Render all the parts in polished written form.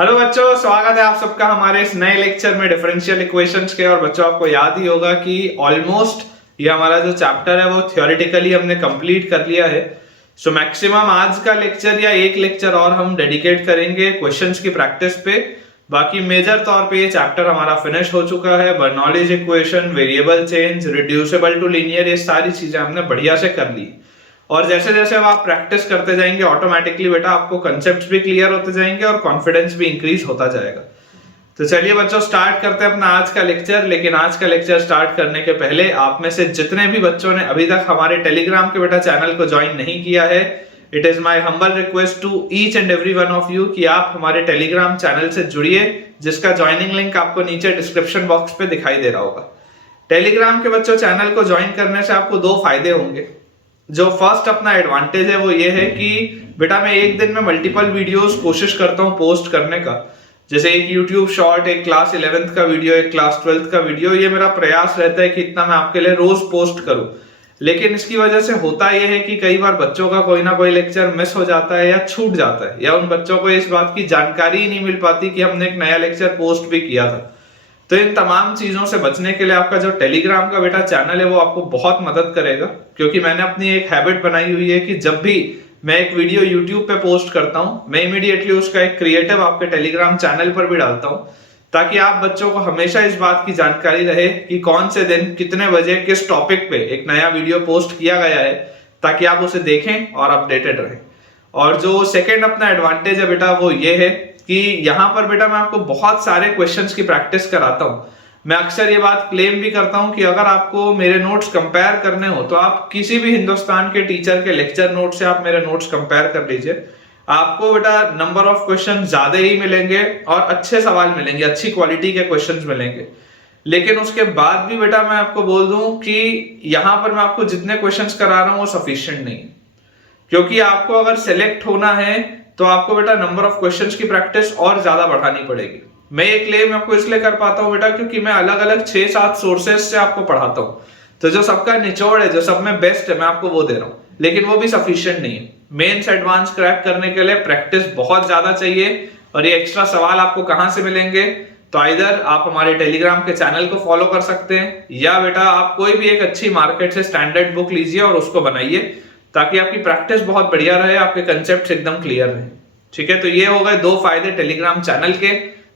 Hello बच्चों, स्वागत है आप सबका हमारे इस नए लेक्चर में डिफरेंशियल इक्वेशंस के। और बच्चों आपको याद ही होगा कि ऑलमोस्ट ये हमारा जो चैप्टर है वो थ्योरेटिकली हमने कंप्लीट कर लिया है। सो मैक्सिमम आज का लेक्चर या एक लेक्चर और हम डेडिकेट करेंगे क्वेश्चंस की प्रैक्टिस पे। बाकी मेजर तौर पे ये चैप्टर हमारा फिनिश हो चुका है। Bernoulli's equation, variable change, reducible to linear, ये सारी चीजें हमने बढ़िया से कर ली। और जैसे जैसे अब आप प्रैक्टिस करते जाएंगे ऑटोमेटिकली बेटा आपको कंसेप्ट्स भी क्लियर होते जाएंगे और कॉन्फिडेंस भी इंक्रीज होता जाएगा। तो चलिए बच्चों स्टार्ट करते हैं अपना आज का लेक्चर। लेकिन आज का लेक्चर स्टार्ट करने के पहले आप में से जितने भी बच्चों ने अभी तक हमारे टेलीग्राम के बेटा चैनल को ज्वाइन नहीं किया है, it is my humble request to each and every one of you कि आप हमारे टेलीग्राम चैनल से जुड़िए, जिसका ज्वाइनिंग लिंक आपको नीचे डिस्क्रिप्शन बॉक्स पे दिखाई दे रहा होगा। टेलीग्राम के बच्चों चैनल को ज्वाइन करने से आपको दो फायदे होंगे। जो फर्स्ट अपना एडवांटेज है वो ये है कि बेटा मैं एक दिन में मल्टीपल वीडियोस कोशिश करता हूँ पोस्ट करने का। जैसे एक यूट्यूब शॉर्ट, एक क्लास 11th का वीडियो, एक क्लास 12th का वीडियो, ये मेरा प्रयास रहता है कि इतना मैं आपके लिए रोज पोस्ट करूं। लेकिन इसकी वजह से होता यह है कि कई बार बच्चों का कोई ना कोई लेक्चर मिस हो जाता है या छूट जाता है, या उन बच्चों को इस बात की जानकारी ही नहीं मिल पाती कि हमने एक नया लेक्चर पोस्ट भी किया था। तो इन तमाम चीजों से बचने के लिए आपका जो टेलीग्राम का बेटा चैनल है वो आपको बहुत मदद करेगा। क्योंकि मैंने अपनी एक हैबिट बनाई हुई है कि जब भी मैं एक वीडियो यूट्यूब पे पोस्ट करता हूं, मैं इमीडिएटली उसका एक क्रिएटिव आपके टेलीग्राम चैनल पर भी डालता हूं, ताकि आप बच्चों को हमेशा इस बात की जानकारी रहे कि कौन से दिन कितने बजे किस टॉपिक पे एक नया वीडियो पोस्ट किया गया है, ताकि आप उसे देखें और अपडेटेड रहें। और जो सेकेंड अपना एडवांटेज है बेटा वो ये है कि यहाँ पर बेटा मैं आपको बहुत सारे क्वेश्चंस की प्रैक्टिस कराता हूँ। मैं अक्सर ये बात क्लेम भी करता हूँ कि अगर आपको मेरे नोट्स कंपेयर करने हो तो आप किसी भी हिंदुस्तान के टीचर के लेक्चर नोट से आप मेरे नोट्स कंपेयर कर लीजिए। आपको बेटा नंबर ऑफ क्वेश्चन ज्यादा ही मिलेंगे और अच्छे सवाल मिलेंगे, अच्छी क्वालिटी के क्वेश्चन मिलेंगे। लेकिन उसके बाद भी बेटा मैं आपको बोल दूं कि यहाँ पर मैं आपको जितने क्वेश्चन करा रहा हूँ वो सफिशियंट नहीं है। क्योंकि आपको अगर सिलेक्ट होना है तो आपको बेटा नंबर ऑफ क्वेश्चंस की प्रैक्टिस और ज्यादा बढ़ानी पड़ेगी। मैं ये क्लेम आपको इसलिए कर पाता हूँ बेटा क्योंकि मैं अलग अलग 6-7 सोर्सेज से आपको पढ़ाता हूँ। तो जो सबका निचोड़ है, जो सब में बेस्ट है, मैं आपको वो दे रहा हूँ, लेकिन वो भी सफिशिएंट नहीं है। मेंस एडवांस क्रैक करने के लिए प्रैक्टिस बहुत ज्यादा चाहिए। और ये एक्स्ट्रा सवाल आपको कहाँ से मिलेंगे? तो इधर आप हमारे टेलीग्राम के चैनल को फॉलो कर सकते हैं, या बेटा आप कोई भी एक अच्छी मार्केट से स्टैंडर्ड बुक लीजिए और उसको बनाइए, ताकि आपकी प्रैक्टिस बहुत बढ़िया रहे, आपके कंसेप्ट एकदम क्लियर रहे। ठीक है, तो ये हो गए दो फायदे टेलीग्राम चैनल के।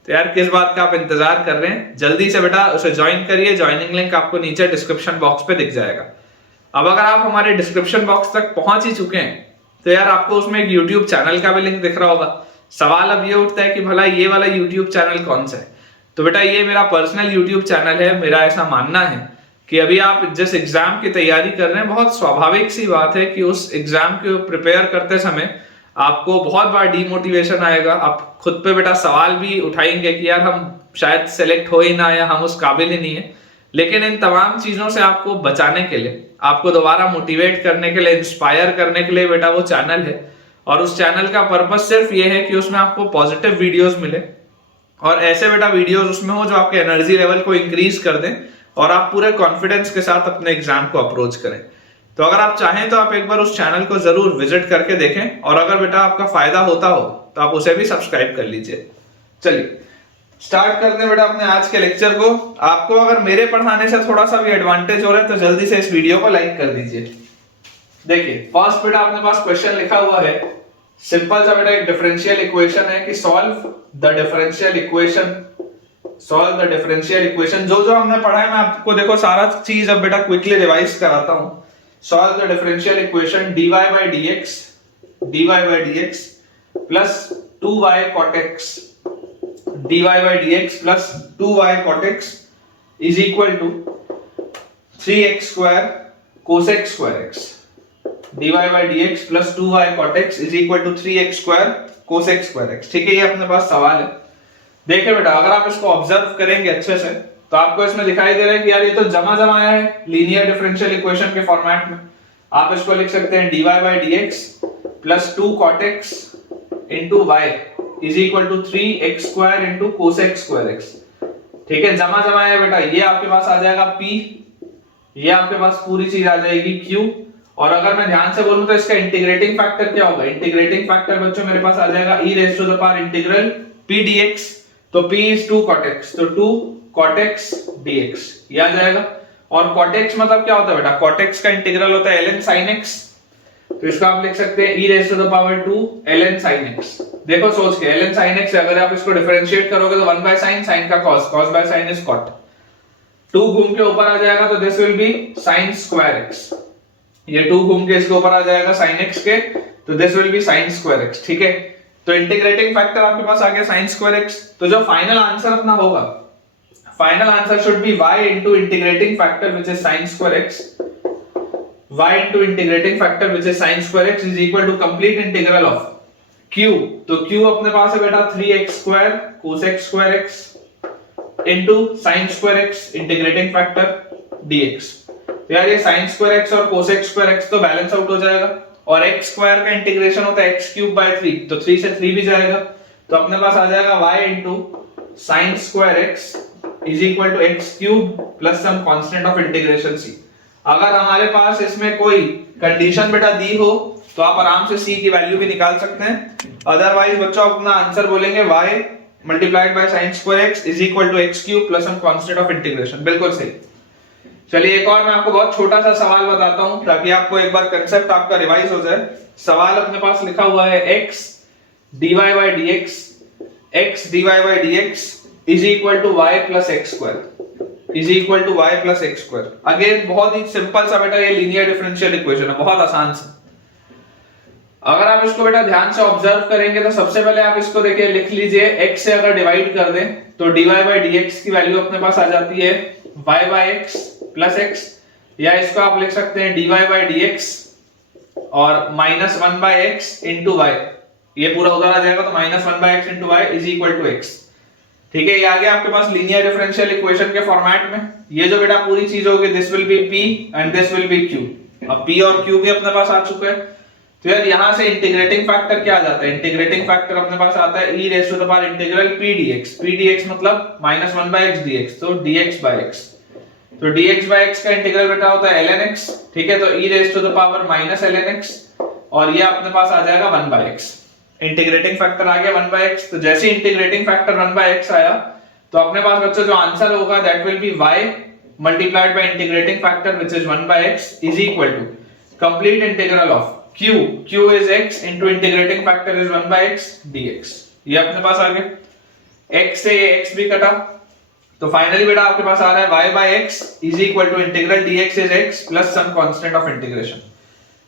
तो यार किस बात का आप इंतजार कर रहे हैं? जल्दी से बेटा उसे ज्वाइन करिए। ज्वाइनिंग लिंक आपको नीचे डिस्क्रिप्शन बॉक्स पे दिख जाएगा। अब अगर आप हमारे डिस्क्रिप्शन बॉक्स तक पहुंच ही चुके हैं तो यार आपको उसमें एक यूट्यूब चैनल का भी लिंक दिख रहा होगा। सवाल अब ये उठता है कि भला ये वाला यूट्यूब चैनल कौन सा है? तो बेटा ये मेरा पर्सनल यूट्यूब चैनल है। मेरा ऐसा मानना है कि अभी आप जिस एग्जाम की तैयारी कर रहे हैं, बहुत स्वाभाविक सी बात है कि उस एग्जाम को प्रिपेयर करते समय आपको बहुत बार डीमोटिवेशन आएगा। आप खुद पे बेटा सवाल भी उठाएंगे कि यार हम शायद सेलेक्ट हो ही ना, या हम उस काबिल ही नहीं है। लेकिन इन तमाम चीजों से आपको बचाने के लिए, आपको दोबारा मोटिवेट करने के लिए, इंस्पायर करने के लिए बेटा वो चैनल है। और उस चैनल का पर्पस सिर्फ ये है कि उसमें आपको पॉजिटिव वीडियोस मिले, और ऐसे बेटा वीडियोस उसमें हो जो आपके एनर्जी लेवल को इंक्रीज कर दें और आप पूरे कॉन्फिडेंस के साथ अपने एग्जाम को अप्रोच करें। तो अगर आप चाहें तो आप एक बार उस चैनल को जरूर विजिट करके देखें, और अगर बेटा आपका फायदा होता हो तो आप उसे भी सब्सक्राइब कर लीजिए। चलिए स्टार्ट करते हैं बेटा अपने आज के लेक्चर को। आपको अगर मेरे पढ़ाने से थोड़ा सा भी एडवांटेज हो रहा है तो जल्दी से इस वीडियो को लाइक कर दीजिए। देखिए फर्स्ट बेटा अपने पास क्वेश्चन लिखा हुआ है, सिंपल सा बेटा एक डिफरेंशियल इक्वेशन है कि solve the differential equation. Solve the differential equation, जो जो हमने पढ़ा है मैं आपको देखो सारा चीज अब बेटा क्विकली रिवाइज कराता हूं। Solve the differential equation dy by dx plus 2y cot x, dy by dx plus 2y cot x is equal to 3x square cosec square x. dy by dx plus 2y cot x is equal to 3x square cosec square x. ठीक है, ये अपने पास सवाल है। देखिए बेटा अगर आप इसको ऑब्जर्व करेंगे अच्छे से तो आपको इसमें दिखाई दे रहा है कि यार ये तो जमा जमा आया है लीनियर डिफरेंशियल इक्वेशन के फॉर्मेट में। आप इसको लिख सकते हैं dy by dx plus 2 cot x into y is equal to 3x square into cosec square x। ठीक है, जमा जमा है बेटा। ये आपके पास आ जाएगा p, ये आपके पास पूरी चीज आ जाएगी q, और अगर मैं ध्यान से बोलूं तो इसका इंटीग्रेटिंग फैक्टर क्या होगा? इंटीग्रेटिंग फैक्टर बच्चों मेरे पास आ जाएगा e raised to the power integral p dx, तो p is 2 cot x, तो 2 cot x dx ये आ जाएगा। और cot x मतलब क्या होता है बेटा, cot x का इंटीग्रल होता है ln sin x, तो इसको आप लिख सकते हैं e raised to the power 2 ln sin x। देखो सोच के ln sin x अगर आप इसको डिफरेंशिएट करोगे तो 1 by sin, sin का cos, cos by sin is cot, 2 घूम के ऊपर आ जाएगा तो this will B sin square x, ये 2 घूम के इसके ऊपर आ जाएगा sin x के, तो this will B sin square x। ठीक है, तो इंटीग्रेटिंग फैक्टर आपके पास आ गया sin square x। तो जो फाइनल आंसर अपना होगा, final answer should be y into integrating factor which is sin square x, y into integrating factor which is sin square x is equal to complete integral of q, तो q अपने पास है बेटा 3x square cos x square x into sin square x integrating factor dx। तो यार ये sin square x और cos x square x तो balance out हो जाएगा, और x स्क्वायर का इंटीग्रेशन होता है x क्यूब बाय 3, तो 3 से 3 भी जाएगा, तो अपने पास आ जाएगा y into sin square x is equal to x cube plus some constant of integration c। अगर हमारे पास इसमें कोई कंडीशन बेटा दी हो तो आप आराम से c की वैल्यू भी निकाल सकते हैं, अदरवाइज बच्चों आप अपना आंसर बोलेंगे y multiplied by sin square x is equal to x cube plus some constant of integration. बिल्कुल सही। चलिए एक और मैं आपको बहुत छोटा सा सवाल बताता हूं ताकि आपको एक बार कंसेप्ट आपका रिवाइज हो जाए। सवाल अपने पास लिखा हुआ है x dy by dx, x dy by dx is equal to y plus x square, is equal to y plus x square। Again बहुत ही सिंपल सा बेटा ये लीनियर डिफरेंशियल इक्वेशन है, बहुत आसान सा। अगर आप इसको बेटा ध्यान से ऑब्जर्व करेंगे तो सबसे पहले आप इसको देखिए, लिख लीजिए x से अगर डिवाइड कर दें तो dy by dx की वैल्यू अपने पास आ जाती है y by x plus x, या इसको आप लिख सकते हैं dy by dx और minus 1 by x into y, ये पूरा उधर आ जाएगा तो minus 1 by x into y is equal to x। ठीक है, ये आ गया आपके पास लीनियर डिफरेंशियल इक्वेशन के फॉर्मेट में। ये जो बेटा पूरी चीज होगी this will B p and this will B q। अब p और q भी अपने पास आ चुका है, तो यार यहां से इंटीग्रेटिंग फैक्टर क्या आ जाता है, इंटीग्रेटिंग फैक्टर अपने पास आता है e raised to the power integral p dx, p dx मतलब माइनस 1 by x dx, तो dx by x, तो dx by x का इंटीग्रल बेटा होता है ln x। ठीक है, तो e raised to the power minus ln x, और ये अपने पास आ जाएगा 1 by x, इंटीग्रेटिंग फैक्टर आ गया 1 by x। तो जैसे इंटीग्रेटिंग फैक्टर 1 by x आया तो अपने पास बच्चों जो आंसर होगा that will be y multiplied by integrating factor which is 1 by x is equal to complete integral of q is x into integrating factor is 1 by x dx। ये अपने पास आ गया, x से ये x भी कटा, तो फाइनली बेटा आपके पास आ रहा है y by x is equal to integral dx is x plus some constant of integration।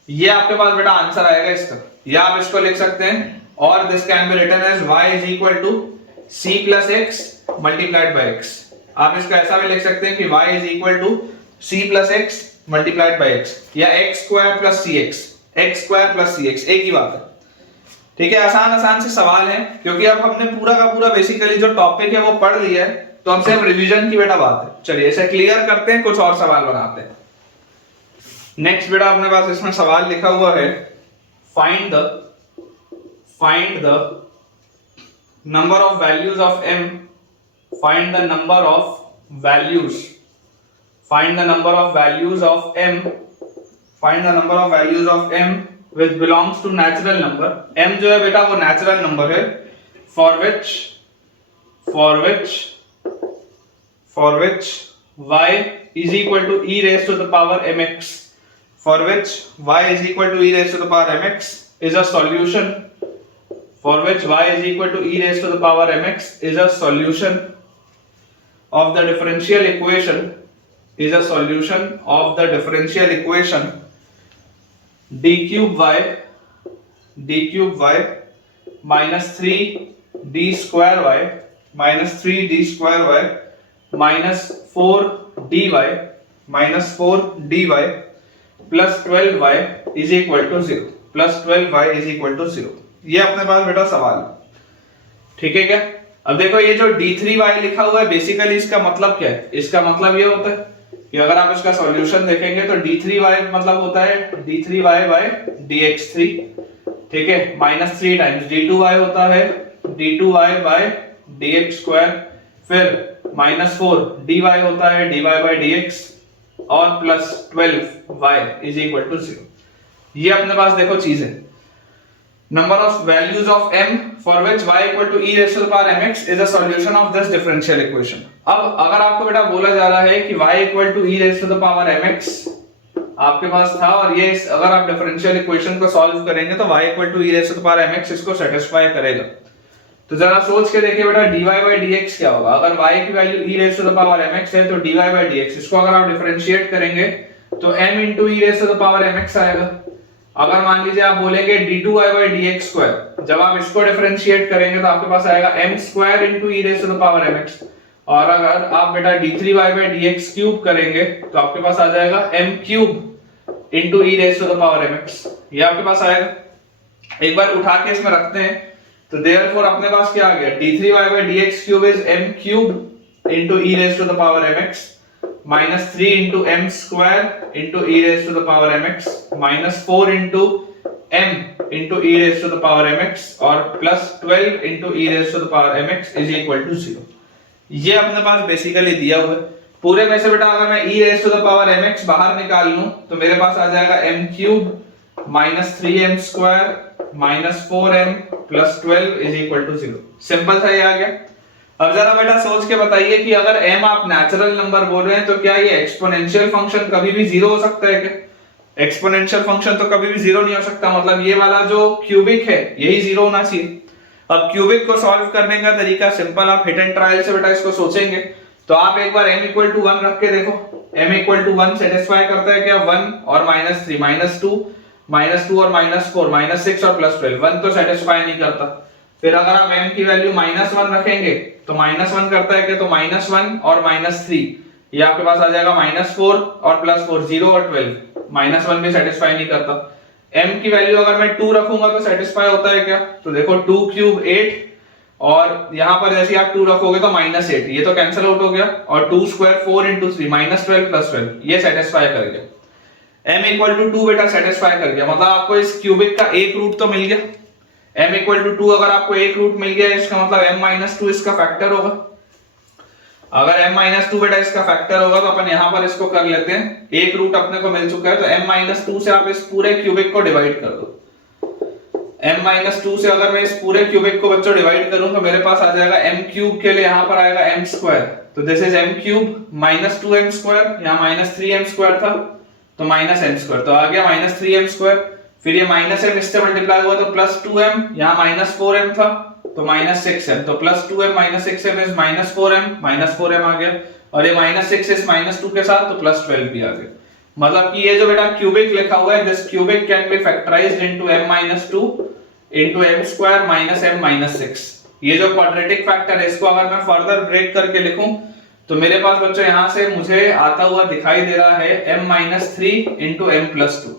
ये आपके पास बेटा आंसर आएगा इसका, या आप इसको लिख सकते हैं और this can be written as y is equal to c plus x multiplied by x। आप इसका ऐसा भी लिख सकते हैं कि y is equal to c plus x multiplied by x, या x square plus cx, x square plus cx, एक ही बात है। ठीक है, आसान आसान से सवाल है, क्योंकि अब हमने पूरा का पूरा बेसिकली जो टॉपिक है वो पढ़ लिया है, तो हमसे अब रिवीजन की बेटा बात है। चलिए इसे क्लियर करते हैं, कुछ और सवाल बनाते हैं। नेक्स्ट बेटा अपने पास इसमें सवाल लिखा हुआ है, find the number of values of m, find the number of values, find the number of values of m, find the number of values of m which belongs to natural number। m जो है बेटा वो natural number है, for which y is equal to e raised to the power mx, for which y is equal to e raised to the power mx is a solution, for which y is equal to e raised to the power mx is a solution of the differential equation, is a solution of the differential equation d cube y minus 3d square y minus 3d square y minus 4dy plus 12y is equal to 0, plus 12y is equal to 0। ये अपने पास बेटा सवाल, ठीक है क्या। अब देखो ये जो d3y लिखा हुआ है बेसिकली इसका मतलब क्या है, इसका मतलब ये होता है कि अगर आप इसका सॉल्यूशन देखेंगे तो d3y मतलब होता है d3y by dx3, ठीक है, माइनस 3 टाइम्स d2y होता है d2y by dx स्क्वायर, फिर माइनस 4 dy होता है dy by dx और plus 12y is equal to 0। ये अपने पास देखो चीज है। number of values of m for which y equal to e raised to the power mx is a solution of this differential equation. अब अगर आपको बेटा बोला जा रहा है कि y equal to e raised to the power mx आपके पास था और ये अगर आप डिफरेंशियल इक्वेशन को सॉल्व करेंगे तो y equal to e raised to the power mx इसको सेटिस्फाई करेगा। तो जरा सोच के देखिए बेटा dy by dx क्या होगा। अगर y की value e raised to the power mx है तो dy by dx इसको अगर आप डिफरेंशिएट करेंगे तो m into e raised to the power mx आएगा। अगर मान लीजिए आप बोलेंगे d2y by dx स्क्वायर, जब आप इसको डिफरेंशिएट करेंगे तो आपके पास आएगा m square into e raised to the power mx। और अगर आप बेटा d3y by dx क्यूब करेंगे तो आपके पास आ जाएगा m cube into e raised to the power mx। ये आपके पास आएगा। एक बार उठा के इसमें रखते हैं तो therefore अपने पास क्या आ गया, d3y by dx cube is m cube into e raised to the power mx minus 3 into m square into e raised to the power mx minus 4 into m into e raised to the power mx और plus 12 into e raised to the power mx is equal to 0। ये अपने पास basically दिया हुआ है। पूरे में से बेटा अगर मैं e raised to the power mx बाहर निकाल लूं तो मेरे पास आ जाएगा m cube minus 3m square minus 4m plus 12 is equal to 0। Simple सा ये आ गया। अब जरा बेटा सोच के बताइए कि अगर m आप नेचुरल नंबर बोल रहे हैं तो क्या ये एक्सपोनेंशियल फंक्शन कभी भी जीरो हो सकता है क्या? एक्सपोनेंशियल फंक्शन तो कभी भी जीरो नहीं हो सकता, मतलब ये वाला जो क्यूबिक है यही जीरो होना चाहिए। अब क्यूबिक को सॉल्व करने का तरीका सिंपल, आप हिट एंड ट्रायल से बेटा इसको सोचेंगे तो आप एक बार m इक्वल टू 1 रख के देखो। m इक्वल टू 1 सेटिस्फाई करता है क्या? 1 और -3 -2 और -4 -6 और +12 1 तो सेटिस्फाई नहीं करता। फिर अगर आप m की वैल्यू -1 रखेंगे तो -1 करता है क्या? तो -1 और -3 ये आपके पास आ जाएगा -4 और +4 0 और 12 -1 भी सेटिस्फाई नहीं करता। m की वैल्यू अगर मैं 2 रखूंगा तो सेटिस्फाई होता है क्या? तो देखो 2 क्यूब 8 और यहां पर जैसे आप 2 रखोगे तो -8 ये तो कैंसिल आउट हो गया और 2 स्क्वायर 4 into 3 -12 +12 ये सेटिस्फाई कर गया। m इक्वल टू 2 बेटा सेटिस्फाई कर गया, मतलब आपको इस क्यूबिक का एक रूट तो मिल गया। m इक्वल टू 2 अगर आपको एक रूट मिल गया इसका मतलब m-2 इसका फैक्टर होगा। अगर m-2 बेटा इसका फैक्टर होगा तो अपन यहां पर इसको कर लेते हैं, एक रूट अपने को मिल चुका है तो m-2 से आप इस पूरे क्यूबिक को डिवाइड कर दो। m-2 से अगर मैं इस पूरे क्यूबिक को बच्चों डिवाइड करूं तो मेरे पास आ जाएगा m क्यूब के लिए यहां पर आएगा m स्क्वायर, तो this is m cube -2m square, यहां -3m स्क्वायर था तो -m स्क्वायर तो आ गया -3m स्क्वायर। फिर ये -m इससे मल्टीप्लाई हुआ तो +2m, यहां -4m था तो -6m तो +2m -6m इज -4m आ गया और ये -6 इस -2 के साथ तो +12 भी आ गया। मतलब कि ये जो बेटा क्यूबिक लिखा हुआ है this cubic can be factorised into m-2 into m square -m-6। ये जो क्वाड्रेटिक फैक्टर है इसको अगर मैं फर्दर ब्रेक करके लिखूं तो मेरे पास बच्चों यहां से मुझे आता हुआ दिखाई दे रहा है m-3 इनटू m+2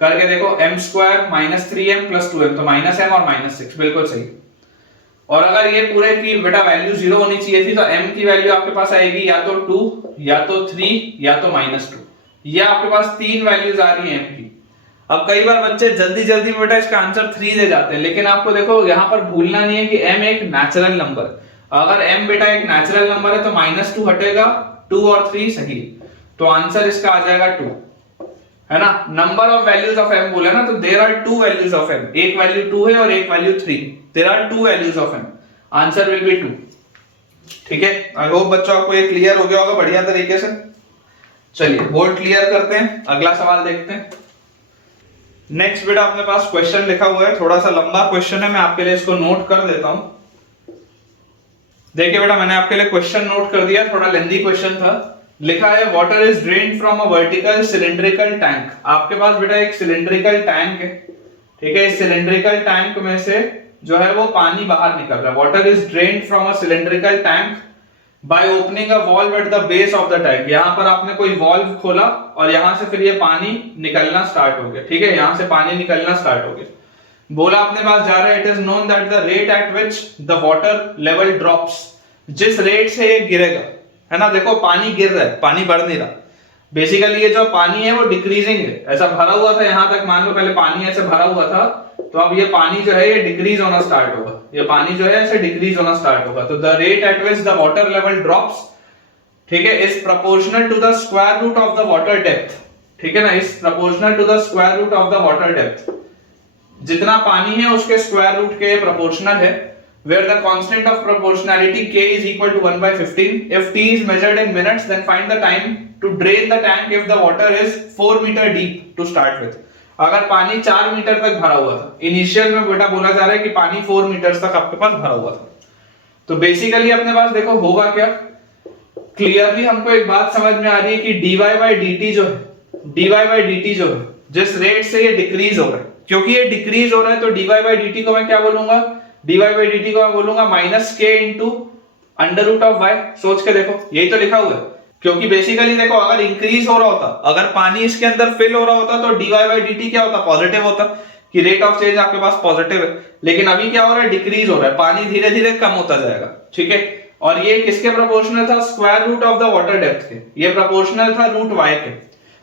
करके देखो m स्क्वायर -3m + 2m तो -m और -6 बिल्कुल सही। और अगर ये पूरे की बेटा वैल्यू 0 होनी चाहिए थी तो m की वैल्यू आपके पास आएगी या तो 2 या तो 3 या तो -2, ये आपके पास तीन वैल्यूज आ रही है m की। अब कई बार बच्चे जल्दी जल्दी में बेटा इसका आंसर 3 दे जाते हैं, लेकिन आपको देखो यहाँ पर भूलना नहीं है कि m एक नेचुरल नंबर, अगर m बेटा एक नेचुरल नंबर है तो -2 हटेगा, 2 और 3 सही, तो आंसर इसका आ जाएगा 2, है ना। Number of values of m बोला ना तो there are 2 values of m, एक वैल्यू 2 है और एक value 3, there are 2 values of m, answer will be 2। ठीक है, आई होप बच्चों आपको ये क्लियर हो गया होगा बढ़िया तरीके से। चलिए बोर्ड क्लियर करते हैं, अगला सवाल देखते हैं। नेक्स्ट बेटा अपने पास क्वेश्चन लिखा हुआ है, थोड़ा सा लंबा क्वेश्चन है, मैं आपके लिए इसको नोट कर देता हूं। देखिए बेटा मैंने आपके लिए क्वेश्चन नोट कर दिया, थोड़ा लेंथी क्वेश्चन था। लिखा है water is drained from a vertical cylindrical tank. आपके पास बेटा एक सिलिंड्रिकल टैंक है, ठीक है, इस सिलिंड्रिकल टैंक में से जो है वो पानी बाहर निकल रहा है। Water is drained from a cylindrical tank by opening a valve at the base of the tank. यहां पर आपने कोई वॉल्व खोला और यहां से फिर ये पानी निकलना स्टार्ट हो गया, ठीक है, यहां से पानी निकलना स्टार्ट हो गया। बोला अपने पास जा रहा है it is known that the rate at which the water level drops, जिस रेट से ये गिरेगा, है ना, देखो पानी गिर रहा है, पानी बढ़ नहीं रहा। बेसिकली ये जो पानी है वो डिक्रीजिंग है, ऐसा भरा हुआ था यहां तक, मान लो पहले पानी ऐसे भरा हुआ था, तो अब ये पानी जो है ये डिक्रीज होना स्टार्ट होगा, ये पानी जो है ऐसे डिक्रीज होना स्टार्ट होगा। तो the rate at which the water level drops, ठीक है, is proportional to the square root of the water depth, ठीक है ना, is proportional to the square root of the water depth. जितना पानी है उसके स्क्वायर रूट के प्रोपोर्शनल है, where the constant of proportionality k is equal to 1 by 15. If t is measured in minutes, then find the time to drain the tank if the water is 4 meter deep to start with. अगर पानी 4 metre तक भरा हुआ था, initial में बेटा बोला जा रहा है कि पानी 4 मीटर तक आपके पास भरा हुआ था, तो बेसिकली अपने पास देखो होगा क्या, क्लियरली हमको एक बात समझ में आ रही है कि dy by dt जो है, dy by dt जो है, जिस रेट से ये डिक्रीज हो रहा है, क्योंकि ये डिक्रीज हो रहा है तो dy by dt को मैं क्या बोलूंगा, dy by dt को मैं बोलूंगा minus k into under root of y। सोच के देखो, यही तो लिखा हुआ है, क्योंकि बेसिकली देखो अगर इंक्रीज हो रहा होता, अगर पानी इसके अंदर फिल हो रहा होता तो dy by dt क्या होता, पॉजिटिव होता, कि रेट ऑफ चेंज आपके पास पॉजिटिव है। लेकिन अभी क्या हो रहा है, डिक्रीज हो रहा है, पानी धीरे धीरे कम होता जाएगा, ठीक है। और ये किसके प्रोपोर्शनल था, square root of the water depth के, ये प्रोपोर्शनल था रूट y के,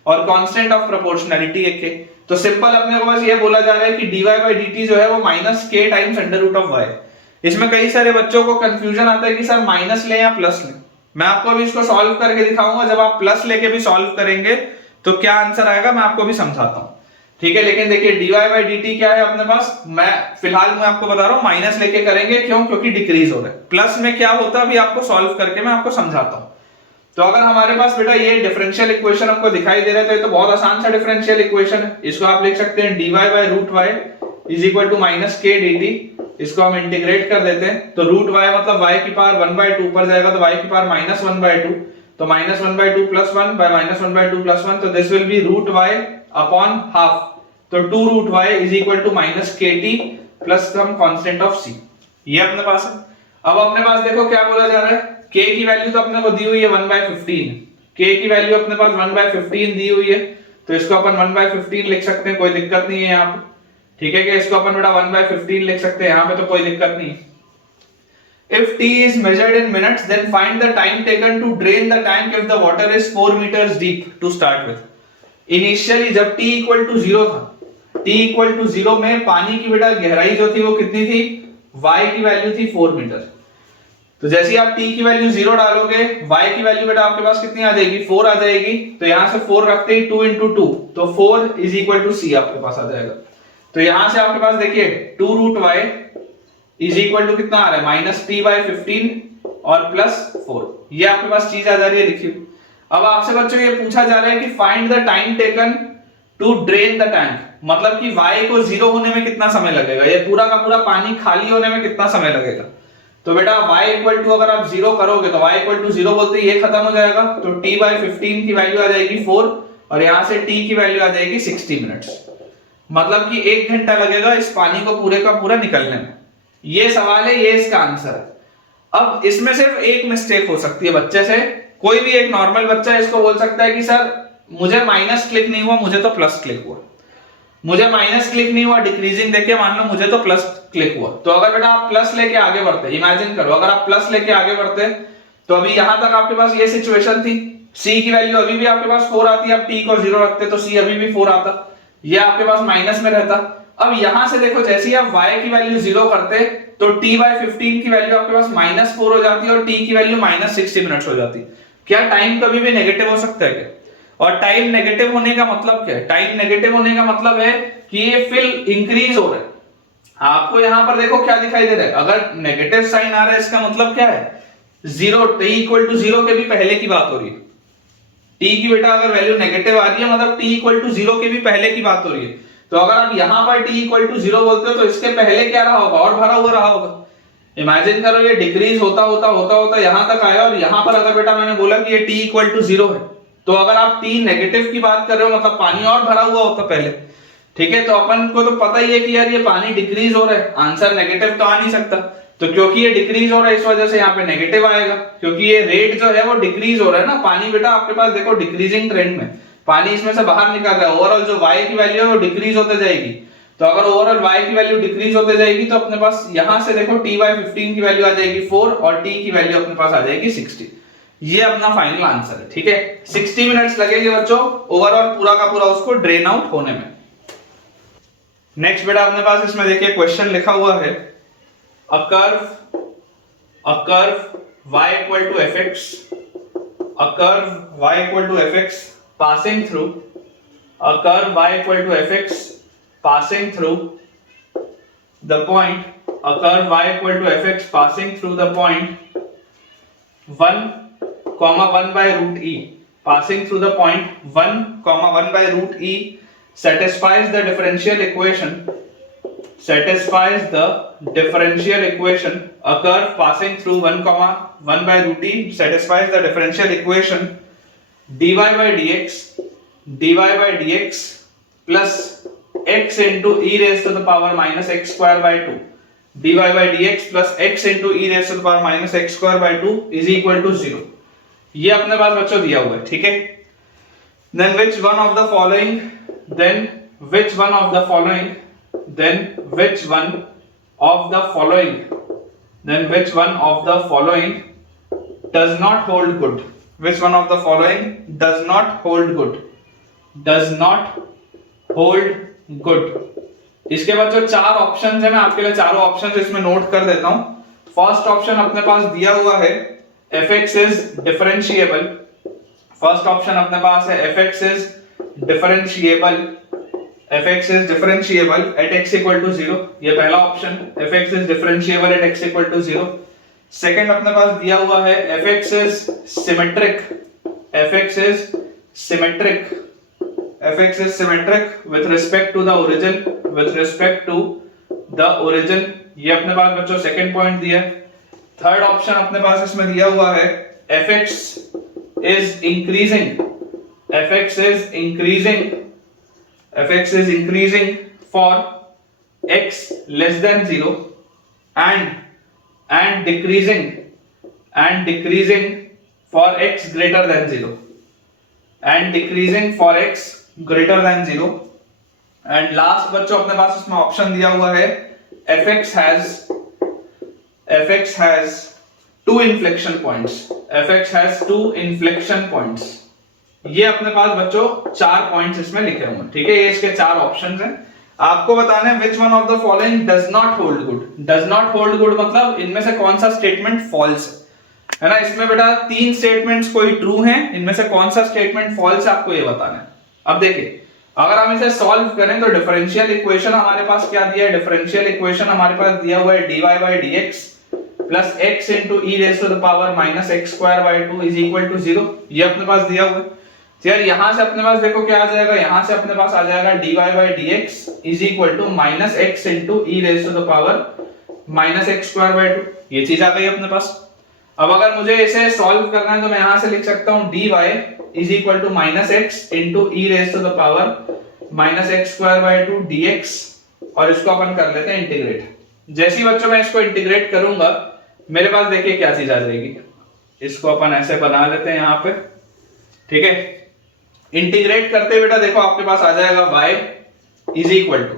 और कांस्टेंट ऑफ प्रोपोर्शनैलिटी के। तो सिंपल अपने को बस ये बोला जा रहा है कि dy by dt जो है वो minus k times under root of y। इसमें कई सारे बच्चों को कंफ्यूजन आता है कि सर माइनस लें या प्लस लें। मैं आपको अभी इसको सॉल्व करके दिखाऊंगा, जब आप प्लस लेके भी सॉल्व करेंगे तो क्या आंसर आएगा मैं आपको भी समझाता हूं, ठीक है। लेकिन देखिए dy by dt क्या है अपने पास, मैं फिलहाल मैं आपको बता रहा हूं माइनस लेके करेंगे, क्यों, क्योंकि डिक्रीज हो रहा है। प्लस में क्या होता है अभी आपको सॉल्व करके मैं आपको समझाता हूं। तो अगर हमारे पास बेटा ये डिफरेंशियल इक्वेशन हमको दिखाई दे रहा है तो ये तो बहुत आसान सा डिफरेंशियल इक्वेशन है। इसको आप लिख सकते हैं dy by root y is equal to minus k dt। इसको हम इंटीग्रेट कर देते हैं तो रूट y मतलब y की पावर 1/2 ऊपर जाएगा तो y की पावर माइनस 1/2, तो minus 1/2 plus 1 by minus 1/2 plus 1, तो this will be root y upon half, तो 2 root y is equal to minus kt plus some constant of c। ये अपने पास है। अब अपने पास देखो क्या बोला जा रहा है, k की वैल्यू तो अपने को दी हुई है 1/15, k की वैल्यू अपने पास 1/15 दी हुई है, तो इसको अपन 1/15 लिख सकते हैं, कोई दिक्कत नहीं है यहाँ पे, ठीक है। कि इसको अपन बेटा 1/15 लिख सकते हैं, यहाँ पे तो कोई दिक्कत नहीं है। If t is measured in minutes, then find the time taken to drain the tank if the water is 4 meters deep to start with. Initially जब t equal to 0 था, t equal to 0 में पानी की बेटा गहराई जो थी वो कितनी थी, y की वैल्यू थी 4 मीटर। तो जैसे ही आप t की वैल्यू 0 डालोगे, y की वैल्यू बेटा आपके पास कितनी आ जाएगी, 4 आ जाएगी। तो यहां से 4 रखते ही 2 into 2, तो 4 इज इक्वल टू c आपके पास आ जाएगा। तो यहां से आपके पास देखिए 2 root y is equal to कितना आ रहा है, माइनस t बाई 15 और प्लस 4, ये आपके पास चीज आ जा रही है, लिखिए। अब आपसे बच्चों ये पूछा जा रहा है कि find the time taken to drain the tank, मतलब कि y को 0 होने में कितना समय लगेगा, ये पूरा का पूरा पानी खाली होने में कितना समय लगेगा। तो बेटा y इक्वल टू अगर आप 0 करोगे तो y इक्वल टू 0 बोलते ही ये खत्म हो जाएगा, तो t बाई 15 की वैल्यू आ जाएगी 4 और यहां से t की वैल्यू आ जाएगी 60 मिनट्स, मतलब कि 1 घंटा लगेगा इस पानी को पूरे का पूरा निकलने में। ये सवाल है, ये इसका आंसर है। अब इसमें सिर्फ एक मिस्टेक हो सकती है बच्चे से, कोई भी एक नॉर्मल बच्चा इसको बोल सकता है कि सर मुझे माइनस क्लिक नहीं हुआ, मुझे तो प्लस क्लिक हुआ, मुझे माइनस क्लिक नहीं हुआ डिक्रीजिंग देखे, मान लो मुझे तो प्लस क्लिक हुआ। तो अगर बेटा आप प्लस लेके आगे बढ़ते, इमेजिन करो अगर आप प्लस लेके आगे बढ़ते तो अभी यहां तक आपके पास ये सिचुएशन थी, c की वैल्यू अभी भी आपके पास 4 आती है, आप t को 0 रखते तो c अभी भी 4 आता, ये आपके पास माइनस में रहता। अब यहां से देखो जैसे ही आप y की वैल्यू 0 करते तो t बाई 15 की वैल्यू आपके पास माइनस 4 हो जाती है और t की वैल्यू माइनस 60 मिनट्स हो जाती। क्या टाइम कभी भी नेगेटिव हो सकता है क्या? और टाइम नेगेटिव होने का मतलब क्या है? टाइम नेगेटिव होने का मतलब है कि ये फिल इंक्रीज हो रहा है। आपको यहां पर देखो क्या दिखाई दे रहा है, अगर नेगेटिव साइन आ रहा है इसका मतलब क्या है, 0, t इक्वल टू 0 के भी पहले की बात हो रही है। t की बेटा अगर वैल्यू नेगेटिव आ रही है मतलब t इक्वल टू 0 के भी पहले की बात हो रही है। तो अगर आप यहां पर t इक्वल टू 0 बोलते हो तो इसके पहले क्या रहा होगा, और भरा हुआ रहा होगा। इमेजिन करो ये डिक्रीज होता होता होता होता यहां तक आया और यहां पर अगर बेटा मैंने बोला कि ये t इक्वल टू 0 है, तो अगर आप t नेगेटिव की बात कर रहे हो मतलब पानी और भरा हुआ होता पहले, ठीक है। तो अपन को तो पता ही है कि यार ये पानी डिक्रीज हो रहा है, आंसर नेगेटिव तो आ नहीं सकता। तो क्योंकि ये डिक्रीज हो रहा है इस वजह से यहाँ पे नेगेटिव आएगा, क्योंकि ये रेट जो है वो डिक्रीज हो रहा है ना, पानी बेटा आपके पास देखो डिक्रीजिंग ट्रेंड में पानी इसमें से बाहर निकल रहा है, ओवरऑल जो y की वैल्यू है वो डिक्रीज होते जाएगी। तो अगर ओवरऑल y की वैल्यू डिक्रीज होते जाएगी तो अपने पास यहां से देखो t बाई 15 की वैल्यू आ जाएगी 4 और t की वैल्यू अपने पास आ जाएगी 60। ये अपना फाइनल आंसर है, ठीक है। 60 मिनट्स लगेंगे बच्चों ओवरऑल पूरा का पूरा उसको ड्रेन आउट होने में। नेक्स्ट बेटा अपने पास इसमें देखिए क्वेश्चन लिखा हुआ है, a curve y equal to fx, a curve y equal to fx passing through, a curve y equal to fx passing through the point a curve y equal to fx passing through the point 1 comma 1 by root e passing through the point 1 comma 1 by root e satisfies the differential equation a curve passing through 1 comma 1 by root e satisfies the differential equation dy by dx plus x into e raised to the power minus x square by 2 dy by dx plus x into e raised to the power minus x square by 2 is equal to 0. ये अपने पास बच्चों दिया हुआ है, ठीक है. then which one of the following does not hold good? Which one of the following does not hold good? इसके बाद जो चार ऑप्शंस है, मैं आपके लिए चारों ऑप्शंस इसमें नोट कर देता हूं. फर्स्ट ऑप्शन अपने पास दिया हुआ है fx is differentiable. First option अपने पास है fx is differentiable at x equal to 0. ये पहला option, fx is differentiable at x equal to 0. Second अपने पास दिया हुआ है fx is symmetric with respect to the origin. ये अपने पास बच्चों सेकंड पॉइंट दिया. थर्ड ऑप्शन अपने पास इसमें दिया हुआ है fx is increasing for x less than 0 and decreasing for x greater than 0 and last बच्चों अपने पास इसमें ऑप्शन दिया हुआ है fx has two inflection points. ये अपने पास बच्चों चार पॉइंट्स इसमें लिखे हुए हैं, ठीक है. ये इसके चार ऑप्शंस हैं. आपको बताना है which one of the following does not hold good. मतलब इनमें से कौन सा स्टेटमेंट फॉल्स है ना. इसमें बेटा तीन स्टेटमेंट्स कोई ट्रू हैं, इनमें से कौन सा स्टेटमेंट फॉल्स है आपको ये बताना है. अब देखिए, अगर हम इसे सॉल्व करें तो डिफरेंशियल इक्वेशन हमारे पास क्या दिया है. डिफरेंशियल इक्वेशन हमारे पास दिया हुआ है dy by dx plus x into e raised to the power minus x square by 2 is equal to 0. ये अपने पास दिया हुआ है. तो यार यहां से अपने पास देखो क्या आ जाएगा. यहां से अपने पास आ जाएगा dy by dx is equal to minus x into e raised to the power minus x square by 2. ये चीज आ गई अपने पास. अब अगर मुझे इसे सॉल्व करना है तो मैं यहां से लिख सकता हूं dy is equal to minus x into e raised to the power minus x square by 2 dx और इसको अपन कर लेते हैं इंटीग्रेट. जैसी बच्चों मैं इसको इंटीग्रेट करूंगा मेरे पास देखिए क्या चीज आ जाएगी. इसको अपन ऐसे बना लेते हैं यहां पे, ठीक है. इंटीग्रेट करते बेटा देखो आपके पास आ जाएगा y is equal to,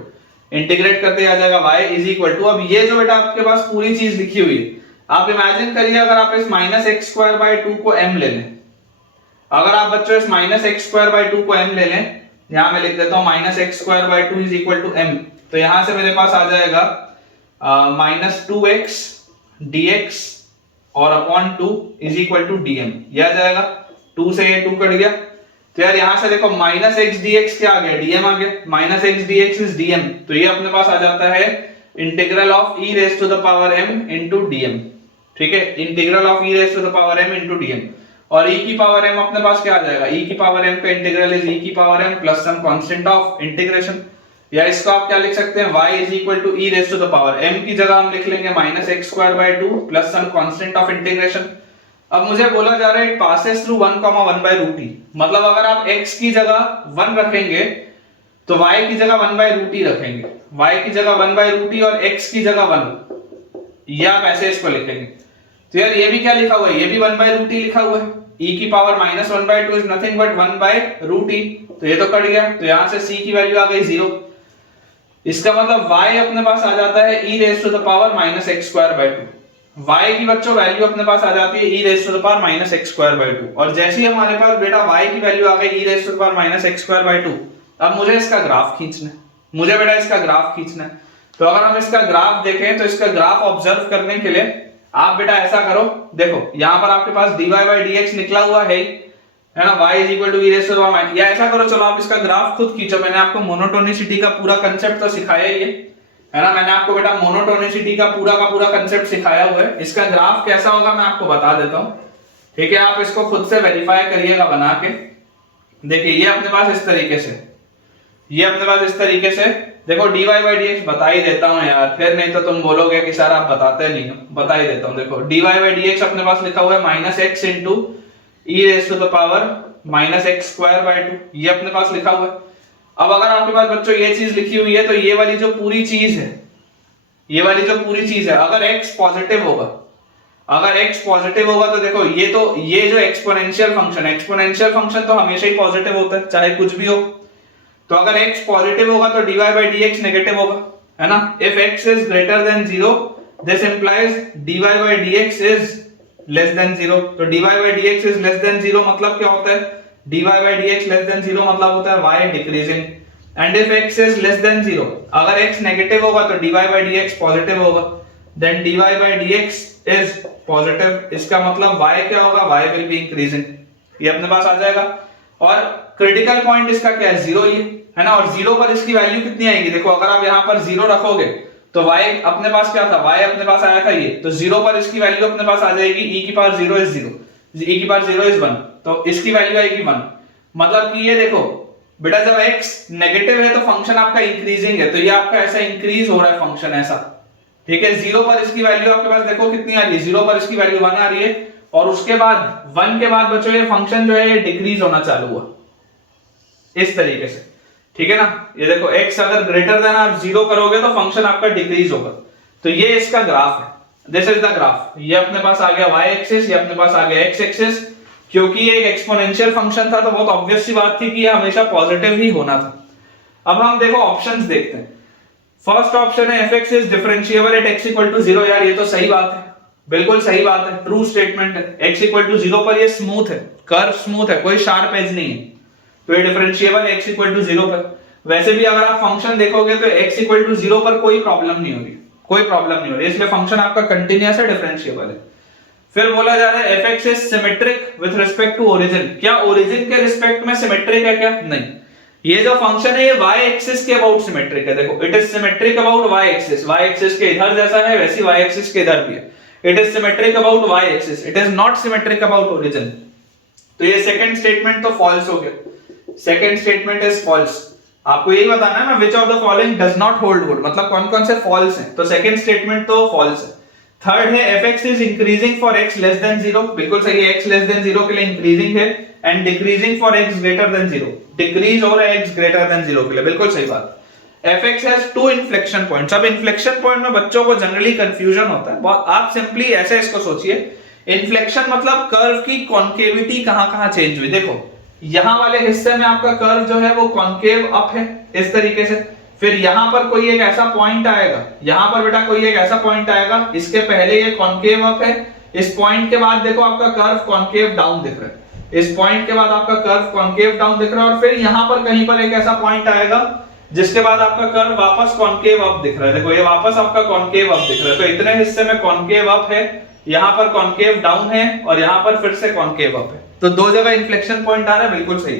integrate करते आ जाएगा y इज इक्वल टू. अब ये जो बेटा आपके पास पूरी चीज लिखी हुई है, आप इमेजिन करिए अगर आप इस माइनस एक्स स्क्वायर बाय 2 को m ले लें. अगर आप बच्चों इस माइनस एक्स स्क्वायर बाय 2 को m ले लें, यहां मैं लिख देता हूं minus x square by 2 is equal to m. तो यहां से मेरे पास आ जाएगा माइनस 2x dx और upon 2 is equal to dm. यह आ जाएगा 2 से ये 2 कट गया. तो यार यहां से देखो माइनस एक्स dx क्या आ गया, dm आ गया. Minus x dx is dm. तो ये अपने पास आ जाता है integral of e raise to the power m into dm. ठीक है, integral of e raise to the power m into dm. और e की पावर m अपने पास क्या आ जाएगा, e की पावर m का इंटीग्रल इज e की पावर m plus some constant of integration. या इसको आप क्या लिख सकते हैं, y is equal to e raise to the power m की जगह हम लिख लेंगे minus x square by 2 plus some constant of integration. अब मुझे बोला जा रहा है it passes through 1, 1 by root e. मतलब अगर आप x की जगह 1 रखेंगे तो y की जगह 1 बाय रूट ई रखेंगे, y की जगह 1 बाय रूट ई और x की जगह 1, या आप ऐसे इसको लिखेंगे. तो यार ये भी क्या लिखा हुआ है, ये भी 1 बाय रूट ई लिखा हुआ है. e की power minus 1 by 2 is nothing but 1 by root e. तो ये तो कट गया. तो यहां से c की वैल्यू आ गई 0. इसका मतलब y अपने पास आ जाता है e raise to the power minus x square by 2. y की बच्चों वैल्यू अपने पास आ जाती है e raise to the power minus x square by 2. और जैसे ही हमारे पास बेटा y की वैल्यू आ गई e raise to the power minus x square by 2, अब मुझे इसका ग्राफ खींचना है. मुझे बेटा इसका ग्राफ खींचना है. तो अगर हम इसका ग्राफ देखें तो इसका ग्राफ ऑब्जर्व करने के लिए आप बेटा ऐसा करो, देखो यहां पर आपके पास dy by dx निकला हुआ है ना, y is equal to e raise to the power. या ऐसा करो, चलो आप इसका ग्राफ खुद खींचो. मैंने आपको मोनोटोनिसिटी का पूरा कांसेप्ट तो सिखाया ही है है ना। मैंने आपको बेटा मोनोटोनिसिटी का पूरा कंसेप्ट सिखाया हुआ है। इसका ग्राफ कैसा होगा मैं आपको बता देता हूं, ठीक है। आप इसको खुद से वेरीफाई करिएगा बना के। देखिए ये अपने पास इस तरीके से, ये अपने पास इस तरीके से देखो, dy बाई डी एक्स बता ही देता हूं यार, फिर नहीं तो तुम बोलोगे कि सर आप बताते नहीं हो। बता ही देता हूं, देखो dy बाई डी एक्स अपने पास लिखा हुआ है minus x into e raise to the power minus x square by 2, ये अपने पास लिखा हुआ है। अब अगर आपके पास बच्चों ये चीज लिखी हुई है तो ये वाली जो पूरी चीज है, ये वाली जो पूरी चीज है, अगर x पॉजिटिव होगा, अगर x पॉजिटिव होगा तो देखो ये जो एक्सपोनेंशियल फंक्शन तो हमेशा ही पॉजिटिव होता है चाहे कुछ भी हो। तो अगर x पॉजिटिव होगा तो dy by dx नेगेटिव होगा, है ना। If x is greater than 0 this implies dy by dx is less than 0। तो dy by dx is less than 0 मतलब क्या होता है, dy by dx less than 0 मतलब होता है y decreasing. And if x is less than 0, अगर x negative होगा तो dy by dx पॉजिटिव होगा, then dy by dx is positive, इसका मतलब y क्या होगा, y will be increasing। ये अपने पास आ जाएगा। और क्रिटिकल पॉइंट इसका क्या है, 0 ही है ना। और 0 पर इसकी वैल्यू कितनी आएगी, देखो अगर आप यहाँ पर 0 रखोगे तो y अपने पास क्या था, y अपने पास आया था ये, तो 0 पर इसकी वैल्यू अपने पास आ जाएगी e की पावर 0 is 0, e की पावर 0 is 1, तो इसकी वैल्यू आएगी 1। मतलब कि ये देखो बेटा जब x नेगेटिव है तो फंक्शन आपका इंक्रीजिंग है, तो ये आपका ऐसा इंक्रीज हो रहा है फंक्शन ऐसा, ठीक है। 0 पर इसकी वैल्यू आपके पास देखो कितनी आ रही है, 0 पर इसकी वैल्यू 1 आ रही है, और उसके बाद 1 के बाद बच्चों ये फंक्शन जो है ये डिक्रीज होना चालू हुआ इस तरीके से, ठीक है ना। ये देखो x अगर ग्रेटर देन आप 0 करोगे तो फंक्शन आपका डिक्रीज होगा। तो ये इसका ग्राफ है, दिस इज द ग्राफ। ये अपने पास आ गया y एक्सिस, ये अपने पास आ गया x एक्सिस। क्योंकि ये एक एक्सपोनेंशियल फंक्शन था तो बहुत ऑब्वियस सी बात थी कि ये हमेशा पॉजिटिव ही होना था। अब हम देखो ऑप्शंस देखते हैं। फर्स्ट ऑप्शन है fx is differentiable at x equal to 0। यार ये तो सही बात है, बिल्कुल सही बात है, ट्रू स्टेटमेंट है। x इक्वल टू 0 पर ये स्मूथ है, कर्व स्मूथ है, कोई शार्प एज नहीं है, तो ये डिफरेंशिएबल x इक्वल टू 0 पर। वैसे भी अगर आप फंक्शन देखोगे तो x इक्वल टू 0 पर कोई प्रॉब्लम नहीं होगी, कोई प्रॉब्लम नहीं हो रही, इसलिए फंक्शन आपका कंटिन्यूअस है, डिफरेंशिएबल है। फिर बोला जा रहा है fx is symmetric with respect to origin. क्या ओरिजिन के रिस्पेक्ट में सिमेट्रिक है क्या, नहीं। ये जो फंक्शन है ये y एक्सिस के अबाउट सिमेट्रिक है, देखो it is symmetric about y axis, y axis के इधर जैसा है वैसी y एक्सिस के इधर भी है। It is symmetric about y axis, it is not symmetric about origin. तो ये सेकंड स्टेटमेंट तो फॉल्स हो गया, सेकंड स्टेटमेंट इज फॉल्स। आपको यही बताना है ना विच of the following does not hold good, मतलब कौन कौन से फॉल्स हैं, तो सेकंड स्टेटमेंट तो फॉल्स है। थर्ड है fx is increasing for x less than 0, बिल्कुल सही है, x लेस देन 0 के लिए इंक्रीजिंग है, and decreasing for x greater than 0, decrease हो रहा है x ग्रेटर देन 0 के लिए, बिल्कुल सही बात। fx has two inflection points. अब इन्फ्लेक्शन पॉइंट में बच्चों को जनरली कंफ्यूजन होता है बहुत, आप सिंपली ऐसे इसको सोचिए, इन्फ्लेक्शन मतलब कर्व की कॉन्केविटी कहां-कहां चेंज हुई। देखो यहां वाले हिस्से में आपका कर्व जो है वो कॉन्केव अप है इस तरीके से, फिर यहां पर कोई एक ऐसा पॉइंट आएगा, यहां पर बेटा कोई एक ऐसा पॉइंट आएगा, इसके पहले ये कॉन्केव अप है, इस पॉइंट के बाद देखो आपका कर्व कॉन्केव डाउन दिख रहा है, इस पॉइंट के बाद आपका कर्व कॉन्केव डाउन दिख रहा है, और फिर यहां पर कहीं पर एक ऐसा पॉइंट आएगा जिसके बाद आपका कर्व वापस कॉन्केव अप दिख रहा है। देखो ये वापस आपका कॉन्केव अप दिख रहा है, तो इतने हिस्से में कॉन्केव अप है, यहां पर कॉन्केव डाउन है, और यहां पर फिर से कॉन्केव अप है, तो दो जगह इन्फ्लेक्शन पॉइंट आ रहा है, बिल्कुल सही।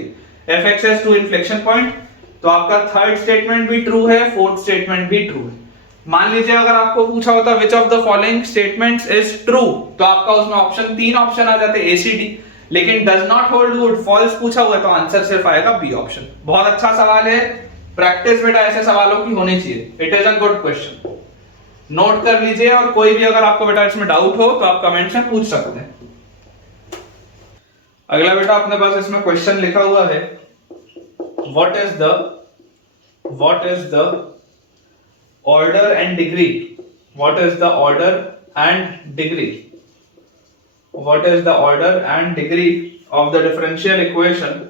fx has two inflection point, तो आपका थर्ड स्टेटमेंट भी ट्रू है, फोर्थ स्टेटमेंट भी ट्रू है। मान लीजिए अगर आपको पूछा होता which of the following statements is true, तो आपका उसमें ऑप्शन 3 ऑप्शन आ जाते A C D, लेकिन does not hold good false पूछा हुआ है तो आंसर सिर्फ आएगा बी ऑप्शन। बहुत अच्छा सवाल है, प्रैक्टिस बेटा ऐसे सवालों की होनी चाहिए, it is a good question, note कर लीजिए। और कोई भी अगर आपको बेटा इसमें डाउट हो तो आप कमेंट में पूछ सकते हैं। अगला बेटा अपने पास इसमें क्वेश्चन लिखा हुआ है, what is the order and degree, what is the order and degree, what is the order and degree of the differential equation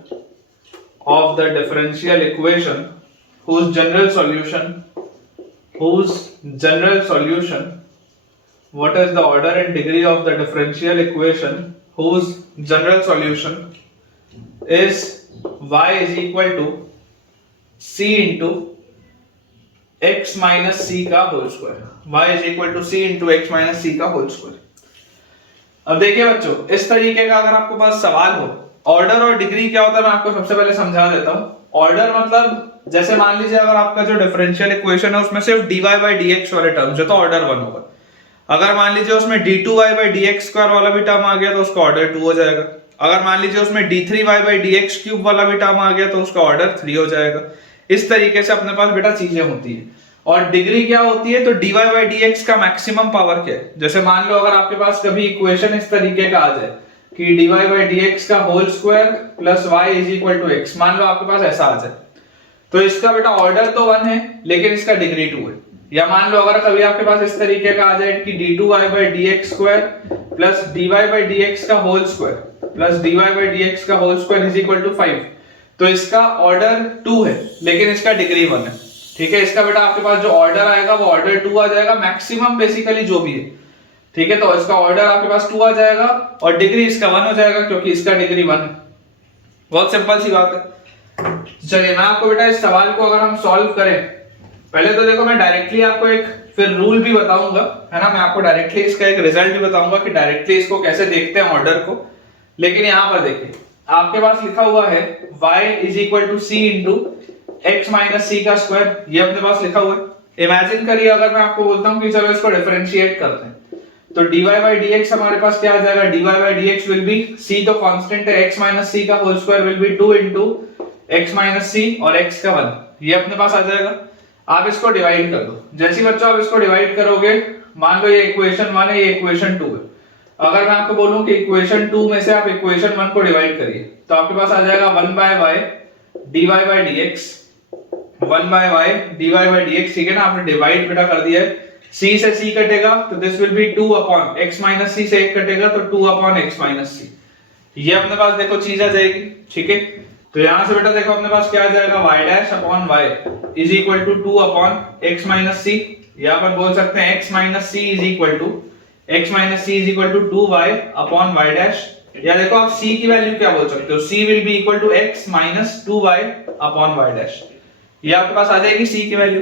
whose general solution, what is the order and degree of the differential equation whose general solution is y is equal to c into x minus c का whole square, y is equal to c into x minus c का whole square. अब देखिए बच्चों, इस तरीके का अगर आपके पास सवाल हो, ऑर्डर और डिग्री क्या होता है मैं आपको सबसे पहले समझा देता हूं। ऑर्डर मतलब जैसे मान लीजिए अगर आपका जो डिफरेंशियल इक्वेशन है उसमें सिर्फ dy बाई dx वाले टर्म्स है तो ऑर्डर 1 होगा। अगर मान लीजिए उसमें d2y बाई dx स्क्वायर वाला भी टर्म आ गया तो उसका ऑर्डर 2 हो जाएगा। अगर मान लीजिए उसमें d3y बाई dx क्यूब वाला भी टर्म आ गया तो उसका ऑर्डर 3 हो जाएगा। इस तरीके से अपने पास बेटा चीजें होती है। और डिग्री क्या होती है, तो dy बाई dx का मैक्सिमम पावर क्या है। जैसे मान लो अगर आपके पास कभी इक्वेशन इस तरीके का आ जाए कि dy बाई dx का whole square plus y is equal to x, मान लो आपके पास ऐसा आ जाए तो इसका बेटा ऑर्डर तो 1 है लेकिन इसका डिग्री 2 है। या मान लो अगर कभी आपके पास इस तरीके का आ जाए कि d2y by dx square plus dy by dx का whole square plus dy by dx का whole square is equal to 5, तो इसका ऑर्डर 2 है लेकिन इसका डिग्री 1 है। ठीक है, इसका बेटा आपके पास जो ऑर्डर आएगा वो ऑर्डर 2 आ जाएगा, मैक्सिमम बेसिकली जो भी है। ठीक है, तो इसका ऑर्डर आपके पास 2 आ जाएगा और डिग्री इसका 1 हो जाएगा क्योंकि इसका डिग्री 1 है। बहुत सिंपल सी बात है। चलिए मैं आपको बेटा इस सवाल को अगर हम सॉल्व करें, पहले तो देखो मैं डायरेक्टली आपको एक फिर रूल भी बताऊंगा, है ना, मैं आपको डायरेक्टली इसका एक रिजल्ट भी बताऊंगा कि डायरेक्टली इसको कैसे देखते हैं ऑर्डर को। लेकिन यहां पर देखिए आपके पास लिखा हुआ है y is equal to c into x minus c का स्क्वायर, ये अपने पास लिखा हुआ है। इमेजिन करिए अगर मैं आपको बोलता हूं कि चलो इसको डिफरेंशिएट करते हैं तो dy बाई dx हमारे पास क्या आ जाएगा, dy by dx will be c तो कांस्टेंट है, x माइनस c का whole square will be 2 into x minus c और x का 1, ये अपने पास आ जाएगा। आप इसको डिवाइड कर दो, जैसे ही बच्चों आप इसको डिवाइड करोगे, मान लो ये इक्वेशन 1 है ये इक्वेशन 2 है, अगर मैं आपको बोलूं कि इक्वेशन 2 में से आप इक्वेशन 1 को डिवाइड करिए तो आपके पास आ जाएगा 1 by y dy by dx, 1 by y dy by dx। ठीक है ना, आपने डिवाइड बेटा कर दिया है, c से c कटेगा तो this will be 2 upon x minus c से 1 कटेगा तो 2 अपॉन x माइनस c, ये अपने पास देखो चीज आ जाएगी। ठीक है, तो यहां से बेटा देखो अपने पास क्या आ जाएगा y dash upon y is equal to 2 upon x minus c, यहां पर बोल सकते हैं x minus c is equal to x minus c is equal to 2y upon y dash, या देखो आप c की वैल्यू क्या बोल सकते हो, c will be equal to x minus 2y upon y dash, ये आपके पास आ जाएगी c की वैल्यू।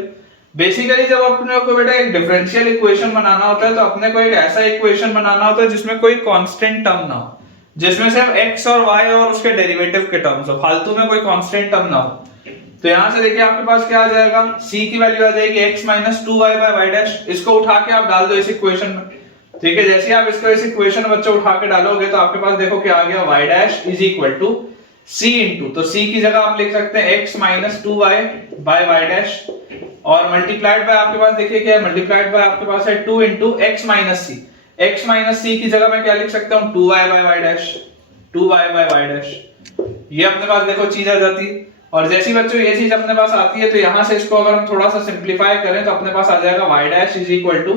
बेसिकली जब अपने को बेटा एक डिफरेंशियल इक्वेशन बनाना होता है तो अपने को एक ऐसा इक्वेशन बनाना होता है जिसमें कोई कांस्टेंट टर्म ना हो, जिसमें सिर्फ x और y और उसके डेरिवेटिव के टर्म्स हो, फालतू में कोई कांस्टेंट टर्म ना हो। तो यहां से देखिए आपके पास क्या आ जाएगा, c की वैल्यू आ जाएगी x minus 2y by y dash, इसको उठा के आप डाल दो इस इक्वेशन में। ठीक है, जैसे आप इसको इस इक्वेशन में बच्चों उठा के डालोगे तो आपके पास देखो क्या आ गया, y dash is equal to c into, तो c की जगह आप लिख सकते हैं x minus 2y by y dash और मल्टीप्लाइड बाय आपके पास देखिए क्या है, मल्टीप्लाइड बाय आपके पास है 2 into x minus c, x minus c की जगह मैं क्या लिख सकता हूं 2y by y dash, 2y by y dash, ये अपने पास देखो चीज आ जाती है। और जैसी बच्चों ये चीज अपने पास आती है तो यहां से इसको अगर हम थोड़ा सा सिंपलीफाई करें तो अपने पास आ जाएगा y dash is equal to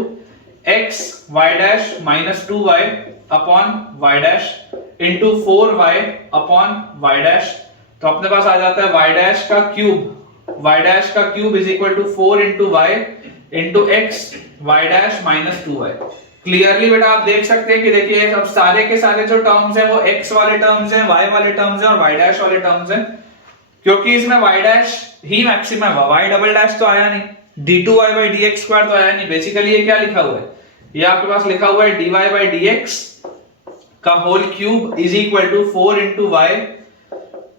x y dash minus 2y upon y dash into 4y upon y dash, तो अपने पास आ जाता है y डैश का cube is equal to 4 into y into x y dash minus 2y। Clearly बेटा आप देख सकते हैं कि देखिए अब सारे के सारे जो टर्म्स हैं वो x वाले टर्म्स हैं, y वाले टर्म्स हैं और y डैश वाले टर्म्स हैं, क्योंकि इसमें y डैश ही मैक्सिमम है, y डबल डैश तो आया नहीं, d2y बाई dx स्क्वायर तो आया नहीं। बेसिकली ये क्या लिखा हुआ है, ये आपके पास लिखा हुआ है dy बाई dx का whole cube is equal to 4 into y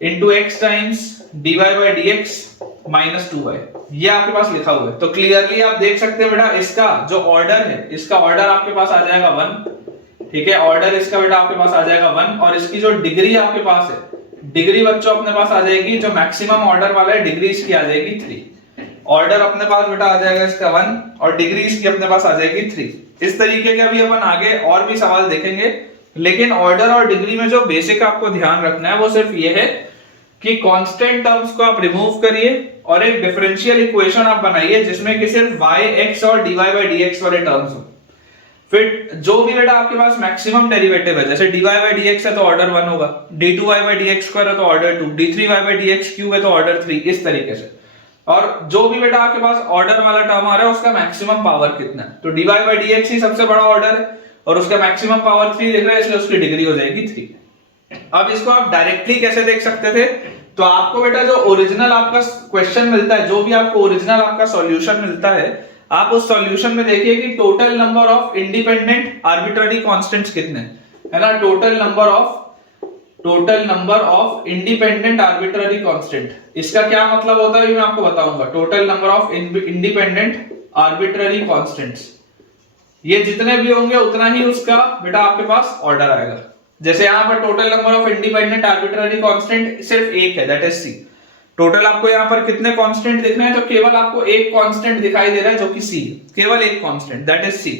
into x times dy by dx minus 2y, ये आपके पास लिखा हुआ है। तो क्लियरली आप देख सकते हैं बेटा इसका जो ऑर्डर है, इसका ऑर्डर आपके पास आ जाएगा 1। ठीक है, ऑर्डर इसका बेटा आपके पास आ जाएगा 1 और इसकी जो डिग्री आपके पास है, डिग्री बच्चों अपने पास आ जाएगी, जो मैक्सिमम ऑर्डर वाला है डिग्री इसकी आ जाएगी 3। ऑर्डर अपने पास बेटा आ जाएगा इसका 1 और डिग्री इसकी अपने पास आ जाएगी 3। इस तरीके के भी अपन आगे और भी सवाल देखेंगे, लेकिन ऑर्डर और डिग्री में जो बेसिक आपको ध्यान रखना है वो सिर्फ ये है कि कांस्टेंट टर्म्स को आप रिमूव करिए और एक डिफरेंशियल इक्वेशन आप बनाइए जिसमें कि सिर्फ y x और dy बाई dx वाले टर्म्स हो। फिर जो भी बेटा आपके पास मैक्सिमम डेरिवेटिव है, जैसे dy बाई dx है तो ऑर्डर 1 होगा, d2y बाई dx स्क्वायर है तो order 2, d3y by dx cube है तो ऑर्डर 3, इस तरीके से। और जो भी बेटा आपके पास ऑर्डर वाला टर्म आ रहा है उसका मैक्सिमम पावर कितना है, तो dy बाई dx ही सबसे बड़ा ऑर्डर है और उसका मैक्सिमम पावर 3 लिख रहे हैं, इसलिए उसकी डिग्री हो जाएगी 3। अब इसको आप डायरेक्टली कैसे देख सकते थे, तो आपको बेटा जो ओरिजिनल आपका क्वेश्चन मिलता है, जो भी आपको ओरिजिनल आपका सॉल्यूशन मिलता है, आप उस सॉल्यूशन में देखिए कि total number of independent arbitrary constants कितने हैं, है ना, total number of total number of independent arbitrary constant. इसका क्या मतलब होता है मैं आपको बताऊंगा। Total number of independent arbitrary constants, ये जितने भी होंगे उतना ही उसका बेटा आपके पास ऑर्डर आएगा। जैसे यहाँ पर total number of independent arbitrary constant सिर्फ एक है, दैट इज सी। टोटल आपको यहाँ पर कितने कांस्टेंट दिख रहे हैं, तो केवल आपको एक कांस्टेंट दिखाई दे रहा है जो कि सी, केवल एक कांस्टेंट दैट इज सी।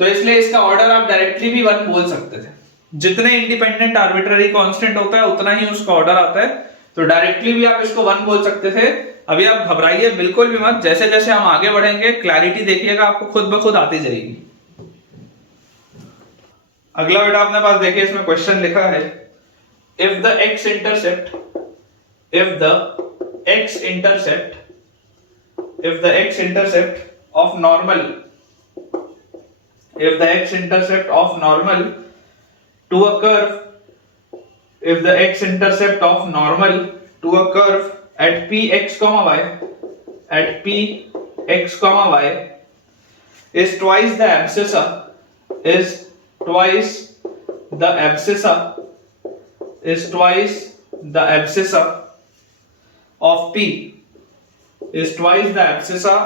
तो इसलिए इसका ऑर्डर आप डायरेक्टली भी 1 बोल सकते थे। जितने इंडिपेंडेंट आर्बिट्ररी कांस्टेंट होता है उतना ही उसका ऑर्डर आता है, तो डायरेक्टली भी आप इसको 1 बोल सकते थे। अभी आप घबराइए बिल्कुल भी मत, जैसे जैसे हम आगे बढ़ेंगे क्लैरिटी देखिएगा आपको खुद ब खुद आती जाएगी। अगला बेटा अपने पास देखिए, इसमें क्वेश्चन लिखा है if the x intercept of normal to a curve at px y is twice the abscissa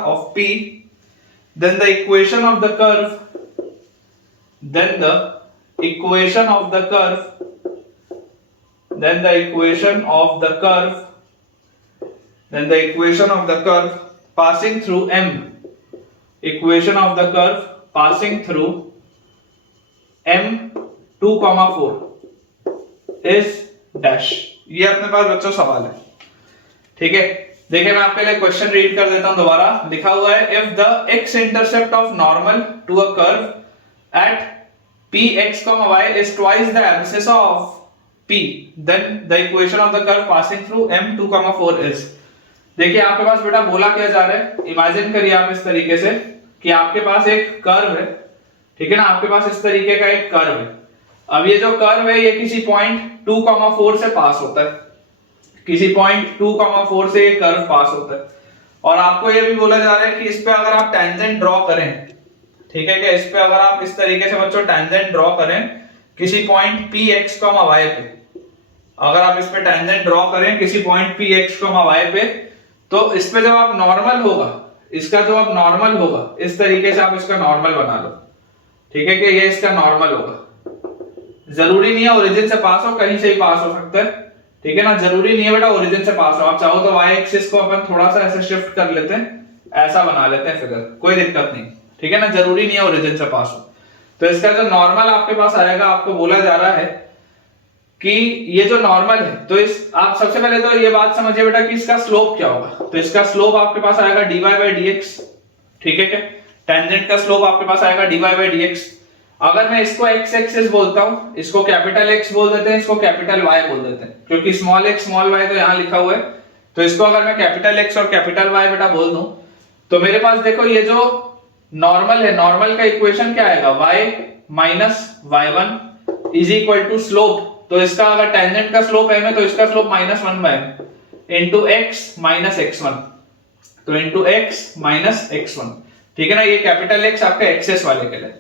of p, then the equation of the curve passing through m, m2,4 is dash। ये अपने पास बच्चों सवाल है, ठीक है। देखिए मैं आपके लिए क्वेश्चन रीड कर देता हूं दोबारा। लिखा हुआ है if the x intercept of normal to a curve at px, y is twice the abscissa of p, then the equation of the curve passing through m2,4 is। देखिए आपके पास बेटा बोला क्या जा रहा है, इमेजिन करिए आप इस तरीके से कि आपके पास एक कर्व है, ठीक है ना, आपके पास इस तरीके का एक कर्व है। अब ये जो कर्व है ये किसी पॉइंट 2,4 से पास होता है, किसी पॉइंट 2,4 से ये कर्व पास होता है, और आपको ये भी बोला जा रहा है कि इस पे अगर आप टेंजेंट ड्रॉ करें, ठीक है क्या, इस पे अगर आप इस तरीके से बच्चों टेंजेंट ड्रॉ करें किसी पॉइंट px, y पे, अगर आप इस पे टेंजेंट ड्रॉ करें किसी पॉइंट px, y पे, तो इस पे जब आप नॉर्मल होगा, इसका जो अब नॉर्मल होगा इस तरीके से आप इसका नॉर्मल बना लो, ठीक है कि ये इसका नॉर्मल होगा। जरूरी नहीं है ओरिजिन से पास हो, कहीं से ही पास हो सकता है, ठीक है ना, जरूरी नहीं है बेटा ओरिजिन से पास हो। आप चाहो तो y एक्सिस को अपन थोड़ा सा ऐसे शिफ्ट कर लेते हैं, ऐसा बना लेते हैं फिगर, कोई दिक्कत नहीं, ठीक है ना, जरूरी नहीं है ओरिजिन से पास हो। तो इसका जो नॉर्मल आपके पास आएगा, आपको बोला जा रहा है कि ये जो नॉर्मल है, तो इस आप सबसे पहले तो ये बात समझिए बेटा कि इसका स्लोप क्या होगा। तो इसका स्लोप आपके पास आएगा dy by dx, ठीक है क्या, टेंजेंट का स्लोप आपके पास आएगा dy by dx। अगर मैं इसको x एक्सिस बोलता हूं, इसको कैपिटल X बोल देते हैं, इसको कैपिटल Y बोल देते हैं, क्योंकि स्मॉल x स्मॉल y तो यहां लिखा हुआ है। तो इसको अगर मैं कैपिटल X और कैपिटल Y बेटा बोल दूं, तो मेरे पास देखो ये जो नॉर्मल है, नॉर्मल का इक्वेशन क्या आएगा, y minus y1 is equal to slope. तो इसका अगर टेंजेंट का स्लोप m है तो इसका slope -1/m into x minus x1, तो इनटू x माइनस x1, ठीक है ना, ये कैपिटल X आपका एक्सेस वाले के लिए।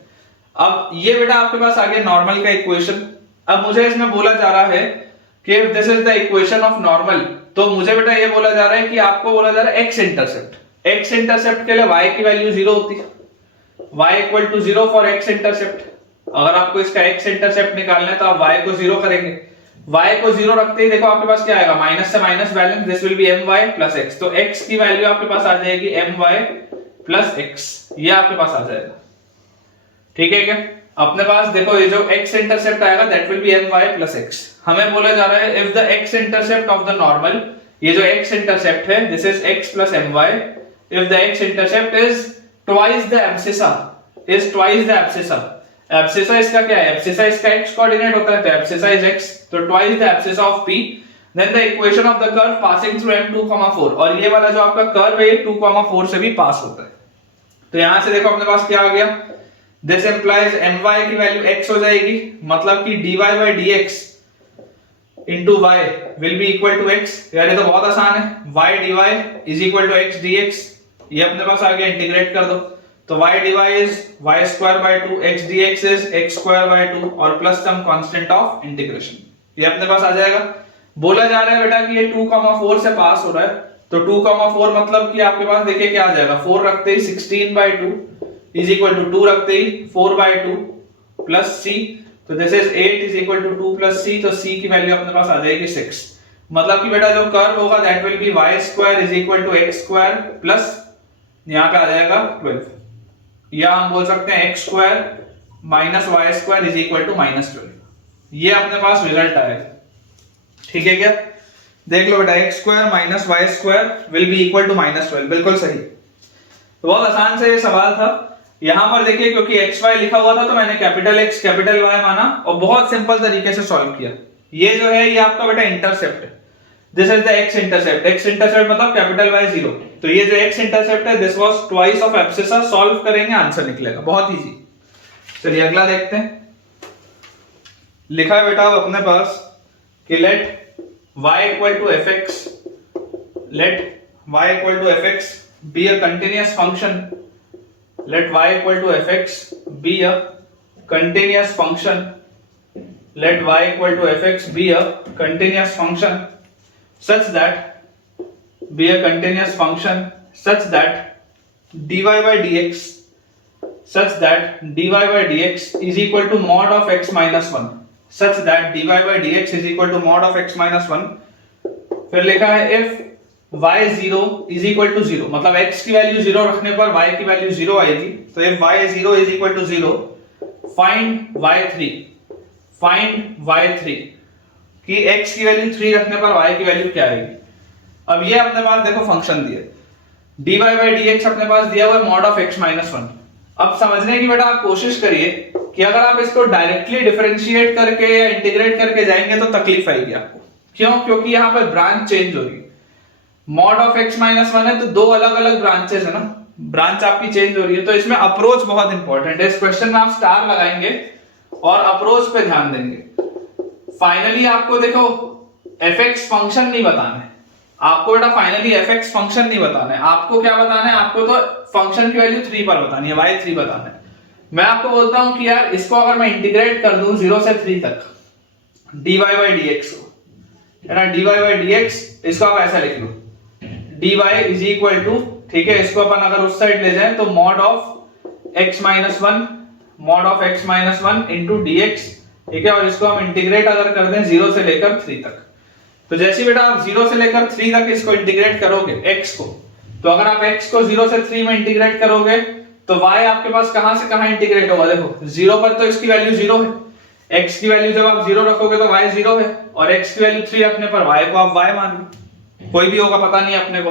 अब ये बेटा आपके पास आ गया नॉर्मल का इक्वेशन। अब मुझे इसमें बोला जा रहा है कि this is the equation of normal, तो मुझे बेटा ये बोला जा रहा है कि आपको बोला जा रहा है x इंटरसेप्ट के लिए y की वैल्यू 0 होती है, y equal to 0 for x intercept. अगर आपको इसका x इंटरसेप्ट निकालना है तो आप y को 0 करेंगे, y को 0 रखते ही देखो आपके पास क्या आएगा, माइनस से minus balance, this will B my plus x। तो x की वैल्यू आपके पास आ जाएगी my प्लस x, ये आपके पास आ जाएगा, ठीक है क्या। अपने पास देखो ये जो x इंटरसेप्ट आएगा that will B my plus x। हमें बोला जा रहा है if the x intercept of the normal, ये जो x इंटरसेप्ट है this is x plus my, if the x intercept is twice the abscissa, abscissa इसका क्या है, एब्सिसा इसका x कोऑर्डिनेट होता है, तो एब्सिसा इज x, तो twice the abscissa of p, then the equation of the curve passing through m2,4, और ये वाला जो आपका कर्व है ये 2,4 से भी पास होता है। तो यहां से देखो अपने पास क्या आ गया, दिस इंप्लाइज my की वैल्यू x हो जाएगी, मतलब कि dy by dx into y will be equal to x। यार ये तो बहुत आसान है, y dy is equal to x dx, ये अपने पास आ गया, इंटीग्रेट कर दो, तो y dy is y² by 2, x dx is x² by 2 और plus some constant of integration, ये अपने पास आ जाएगा। बोला जा रहा है बेटा कि ये 2,4 से पास हो रहा है, तो 2,4 मतलब कि आपके पास देखिए क्या आ जाएगा, 4 रखते ही 16/2 इज इक्वल टू 2 रखते ही 4/2 प्लस c, तो this is 8 is equal to 2 plus c, तो c की वैल्यू अपने पास आ जाएगी 6। मतलब कि बेटा जो कर्व होगा that will be y square is equal to x square plus यहाँ पे आ जाएगा 12, या हम बोल सकते हैं x square minus y square is equal to -12। ये अपने पास रिजल्ट आएगा, ठीक है क्या? देख लो बेटा, x square minus y square will be equal to -12, बिल्कुल सही। तो बहुत आसान से ये सवाल था। यहां पर देखिए क्योंकि xy लिखा हुआ था तो मैंने कैपिटल X कैपिटल Y माना और बहुत सिंपल तरीके से सॉल्व किया। ये जो है ये आपका बेटा इंटरसेप्ट है, this is the x intercept. x intercept मतलब कैपिटल Y 0, तो ये जो x इंटरसेप्ट है this was twice of abscissa. Solve करेंगे आंसर निकलेगा, बहुत इजी। चलिए अगला देखते हैं। लिखा है बेटा अपने पास कि let y equal to fx, let y equal to fx be a continuous function, let y equal to fx be a continuous function, let y equal to fx be a continuous function such that be a continuous function such that dy by dx such that dy by dx is equal to mod of x minus 1, such that dy by dx is equal to mod of x minus 1। फिर लिखा है if y0 is equal to 0, मतलब x की value 0 रखने पर y की value 0 आएगी। तो if y0 is equal to 0, find y3, find y3 कि x की वैल्यू 3 रखने पर y की वैल्यू क्या आएगी। अब ये अपने पास देखो फंक्शन दिए, dy by dx अपने पास दिया हुआ है mod of x minus 1। अब समझने की बेटा आप कोशिश करिए कि अगर आप इसको डायरेक्टली डिफरेंशिएट करके या इंटीग्रेट करके जाएंगे तो तकलीफ आएगी आपको। क्यों? क्योंकि यहाँ पर ब्रांच चेंज हो रही है। मॉड ऑफ x माइनस 1 है तो दो अलग अलग ब्रांचेस है ना, ब्रांच आपकी चेंज हो रही है। तो इसमें अप्रोच बहुत इंपॉर्टेंट है। इस क्वेश्चन में आप स्टार लगाएंगे और अप्रोच पे ध्यान देंगे। फाइनली आपको देखो fx फंक्शन नहीं बताना है आपको बेटा, फाइनली fx फंक्शन नहीं बताना है आपको। क्या बताना है आपको? तो फंक्शन की वैल्यू 3 पर बतानी है, y3 बताना है। मैं आपको बोलता हूं कि यार इसको अगर मैं इंटीग्रेट कर दूं 0 से 3 तक dy by dx को, है ना, dy by dx, इसको आप ऐसा लिख लो dy इज इक्वल टू, ठीक है, इसको अपन अगर उस साइड ले जाएं तो mod of x minus 1, mod of x minus 1 into dx, ठीक है, और इसको हम इंटीग्रेट अगर कर दें 0 से लेकर 3 तक। तो जैसे बेटा आप 0 से लेकर 3 तक इसको इंटीग्रेट करोगे x को, तो अगर आप x को 0 से 3 में इंटीग्रेट करोगे तो y आपके पास कहां से कहां इंटीग्रेट होगा? देखो 0 पर तो इसकी वैल्यू 0 है, x की वैल्यू जब आप 0 रखोगे तो y 0 है, और x की वैल्यू 3 रखने पर y को आप y मान लो, कोई भी होगा पता नहीं अपने को।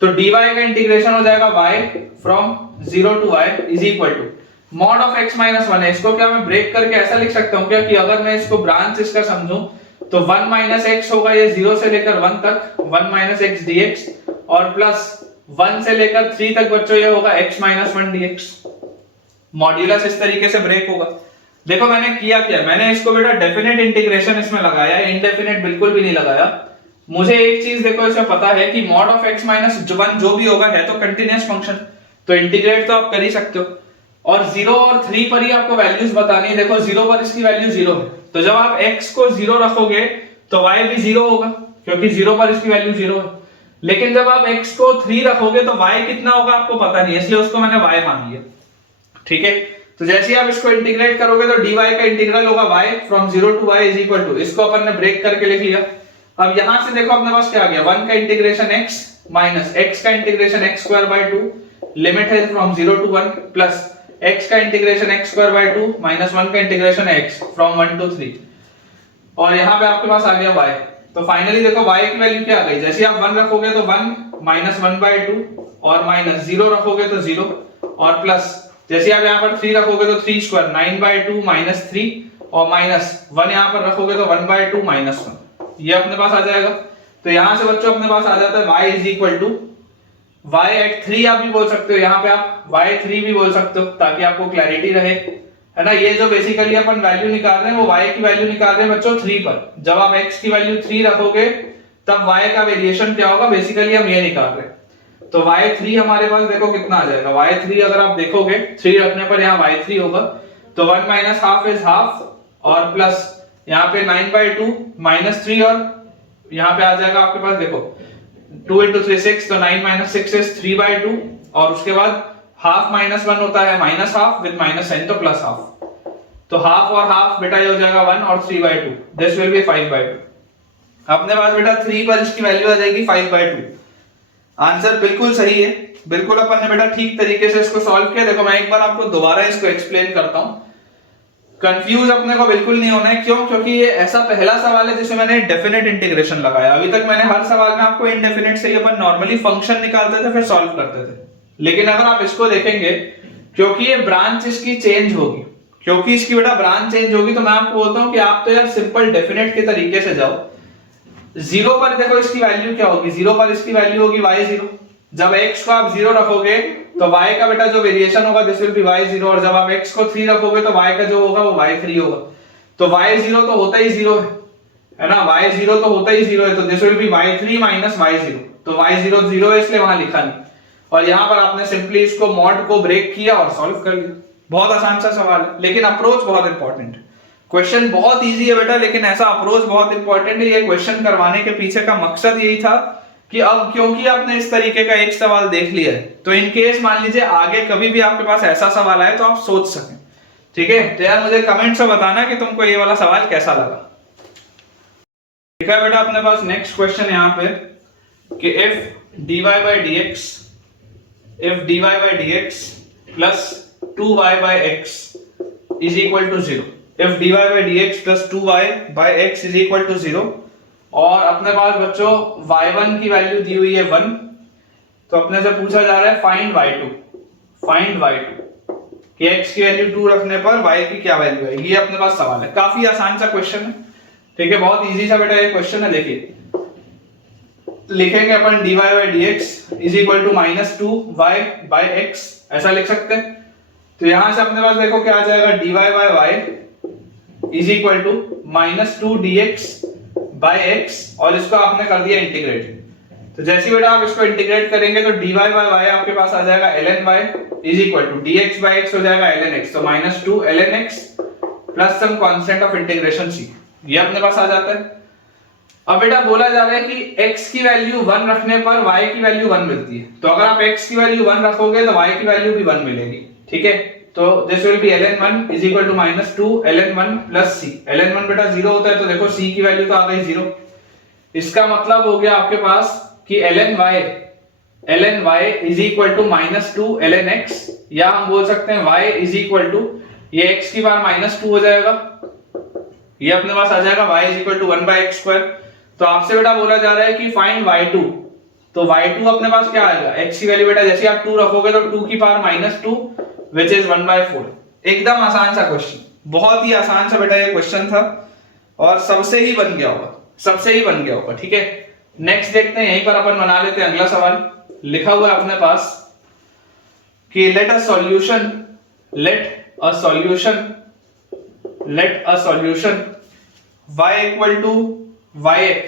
तो dy का इंटीग्रेशन हो जाएगा y from 0 to y is equal to mod of x minus 1 है। इसको क्या मैं ब्रेक करके ऐसा लिख सकता हूं क्या कि अगर मैं इसको ब्रांच इसका समझूं तो 1 माइनस x होगा ये 0 से लेकर 1 तक, 1 माइनस x dx, और प्लस 1 से लेकर 3 तक बच्चों ये होगा x माइनस 1 dx। मॉड्यूलस इस तरीके से ब्रेक होगा। देखो मैंने किया क्या, मैंने इसको बेटा डेफिनेट इंटीग्रेशन इसमें लगाया, इनडेफिनेट बिल्कुल भी नहीं लगाया। मुझे एक चीज देखो इसमें पता है कि मॉड ऑफ x माइनस 1 जो भी होगा है तो कंटीन्यूअस फंक्शन, तो इंटीग्रेट तो आप कर ही सकते हो। और 0 और 3 पर ही आपको वैल्यूज बतानी है। देखो 0 पर इसकी वैल्यू 0 है, तो जब आप x को 0 रखोगे तो y भी 0 होगा क्योंकि 0 पर इसकी वैल्यू 0 है। लेकिन जब आप x को 3 रखोगे तो y कितना होगा आपको पता नहीं है, इसलिए उसको मैंने y मान लिया, ठीक है। तो जैसे आप इसको इंटीग्रेट करोगे तो dy का इंटीग्रल होगा y from 0 to y is equal to, इसको अपन ने ब्रेक करके लिख लिया। अब यहां से देखो अपने पास क्या आ गया, 1 का इंटीग्रेशन x माइनस x का integration x square by 2, limit है फ्रॉम 0 टू 1, प्लस x का integration x square by 2 minus 1 का इंटीग्रेशन x फ्रॉम 1 टू 3, और यहां पे आपके पास आ गया y। तो फाइनली देखो y की वैल्यू क्या आ गई, जैसे आप 1 रखोगे तो 1 माइनस 1 बाय 2, और माइनस 0 रखोगे तो 0, और प्लस जैसे आप यहां पर 3 रखोगे तो 3 स्क्वायर 9 बाय 2 माइनस 3, और माइनस 1 यहां पर रखोगे तो 1 बाय 2 माइनस 1, ये अपने पास आ जाएगा। तो यहां से बच्चों अपने पास आ जाता है y is equal to y at 3 आप भी बोल सकते हो, यहां पे आप y3 भी बोल सकते हो ताकि आपको क्लैरिटी रहे, है ना। ये जो बेसिकली अपन वैल्यू निकाल रहे हैं वो y की वैल्यू निकाल रहे हैं बच्चों 3 पर। जब आप x की वैल्यू 3 रखोगे तब y का वेरिएशन क्या होगा, बेसिकली हम ये निकाल रहे हैं। तो y3 हमारे पास देखो कितना आ जाएगा, y3 अगर आप देखोगे 3 रखने पर यहाँ y3 होगा, तो 1 माइनस हाफ इज हाफ, और प्लस यहाँ पे 9/2 -3 और यहाँ पे आ जाएगा आपके पास, देखो 2 × 3 6, तो 9 - 6 इज 3/2 और उसके बाद हाफ -1 होता है -हाफ विद -n तो +हाफ, तो हाफ और हाफ बेटा ये हो जाएगा 1 और 3/2, दिस विल बी 5/2। अपने पास बेटा 3 पर इसकी वैल्यू आ जाएगी 5/2। आंसर बिल्कुल सही है, बिल्कुल अपन ने बेटा ठीक तरीके से इसको सॉल्व किया। देखो मैं एक बार आपको दोबारा इसको एक्सप्लेन करता हूं, कंफ्यूज अपने को बिल्कुल नहीं होना है। क्यों? क्योंकि ये ऐसा पहला सवाल है जिसमें मैंने डेफिनेट इंटीग्रेशन लगाया। अभी तक मैंने हर सवाल में आपको इनडेफिनेट से ही अपन नॉर्मली फंक्शन निकालते थे फिर सॉल्व करते थे, लेकिन अगर आप इसको देखेंगे, क्योंकि ये ब्रांच इसकी चेंज होगी, क्योंकि इसकी बेटा ब्रांच चेंज होगी, तो मैं आपको बोलता हूं कि आप तो यार सिंपल डेफिनेट के तरीके से जाओ। 0 पर देखो इसकी वैल्यू क्या होगी, 0 पर इसकी वैल्यू होगी y0। जब x को आप 0 रखोगे तो y का बेटा जो वेरिएशन होगा दिस विल बी y0, और जब आप x को 3 रखोगे तो y का जो होगा वो y3 होगा। तो y0 तो होता ही 0 है ना, y0 तो होता ही 0 है, तो this will B y3 - y0, तो y0 0 है इसलिए वहां लिखा नहीं, और यहां पर आपने सिंपली इसको मॉड को ब्रेक किया और सॉल्व कर लिया। बहुत आसान सा सवाल है, लेकिन अप्रोच बहुत इंपॉर्टेंट है। क्वेश्चन बहुत इजी है बेटा, लेकिन ऐसा अप्रोच बहुत इंपॉर्टेंट है। ये क्वेश्चन करवाने के पीछे का मकसद यही था कि अब क्योंकि आपने इस तरीके का एक सवाल देख लिया है, तो इन केस मान लीजिए आगे कभी भी आपके पास ऐसा सवाल आए तो आप सोच सकें। ठीक है, तो यार मुझे कमेंट्स में बताना कि तुमको ये वाला सवाल कैसा लगा। ठीक है बेटा, अपने पास नेक्स्ट क्वेश्चन यहाँ पे कि if dy/dx plus 2y/x is equal to 0, if dy/dx plus 2y/x is equal to 0, और अपने पास बच्चों y1 की वैल्यू दी हुई है 1, तो अपने से पूछा जा रहा है फाइंड y2 कि x की वैल्यू 2 रखने पर y की क्या वैल्यू है। ये अपने पास सवाल है, काफी आसान सा क्वेश्चन है। ठीक है, बहुत इजी सा बेटा ये क्वेश्चन है। देखिए लिखेंगे अपन dy/dx is equal to -2y/x, ऐसा लिख सकते हैं। तो यहां से अपने पास देखो क्या आ जाएगा, dy/y is equal to -2dx/x, और इसको आपने कर दिया इंटीग्रेट। तो जैसे बेटा आप इसको इंटीग्रेट करेंगे तो dy/y आपके पास आ जाएगा ln y is equal to dx/x हो जाएगा ln x, तो -2 ln x plus some constant of integration c, ये अपने पास आ जाता है। अब बेटा बोला जा रहा है कि x की वैल्यू 1 रखने पर y की वैल्यू 1 मिलती है, तो अगर आप x की वैल्यू 1 रखोगे तो y की वैल्यू भी 1 मिलेगी। ठीक है, तो this will B ln1 is equal to -2 ln1 plus c। ln1 बेटा 0 होता है, तो देखो c की वैल्यू तो आ गई 0। इसका मतलब हो गया आपके पास कि ln y is equal to -2 ln x, या हम बोल सकते हैं y is equal to ये x की पावर -2 हो जाएगा, ये अपने पास आ जाएगा y is equal to 1/x²। तो आपसे बेटा बोला जा रहा है कि फाइंड y2, तो y2 अपने पास क्या आएगा, x की वैल्यू बेटा जैसे आप 2 रखोगे तो 2 की पावर -2 which is 1/4। एकदम आसान सा क्वेश्चन, बहुत ही आसान सा बेटा ये क्वेश्चन था, और सबसे ही बन गया होगा। ठीक है, नेक्स्ट देखते हैं, यहीं पर अपन बना लेते हैं अगला सवाल। लिखा हुआ है अपने पास कि let a solution y equal to yx,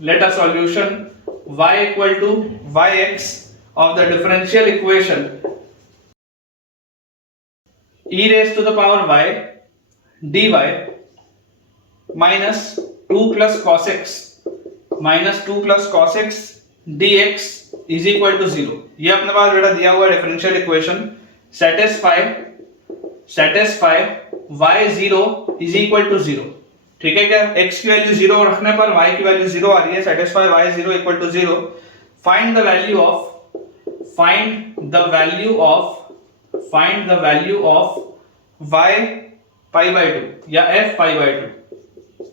let a solution y equal to yx of the differential equation e raised to the power y dy minus 2 plus cos x dx is equal to 0। ये अपने पास बेटा दिया हुआ differential equation satisfy y0 is equal to 0। ठीक है क्या, x की value 0 रखने पर y की वैल्यू 0 आ रही है, satisfy y0 equal to 0, find the value of y π/2 या f π/2।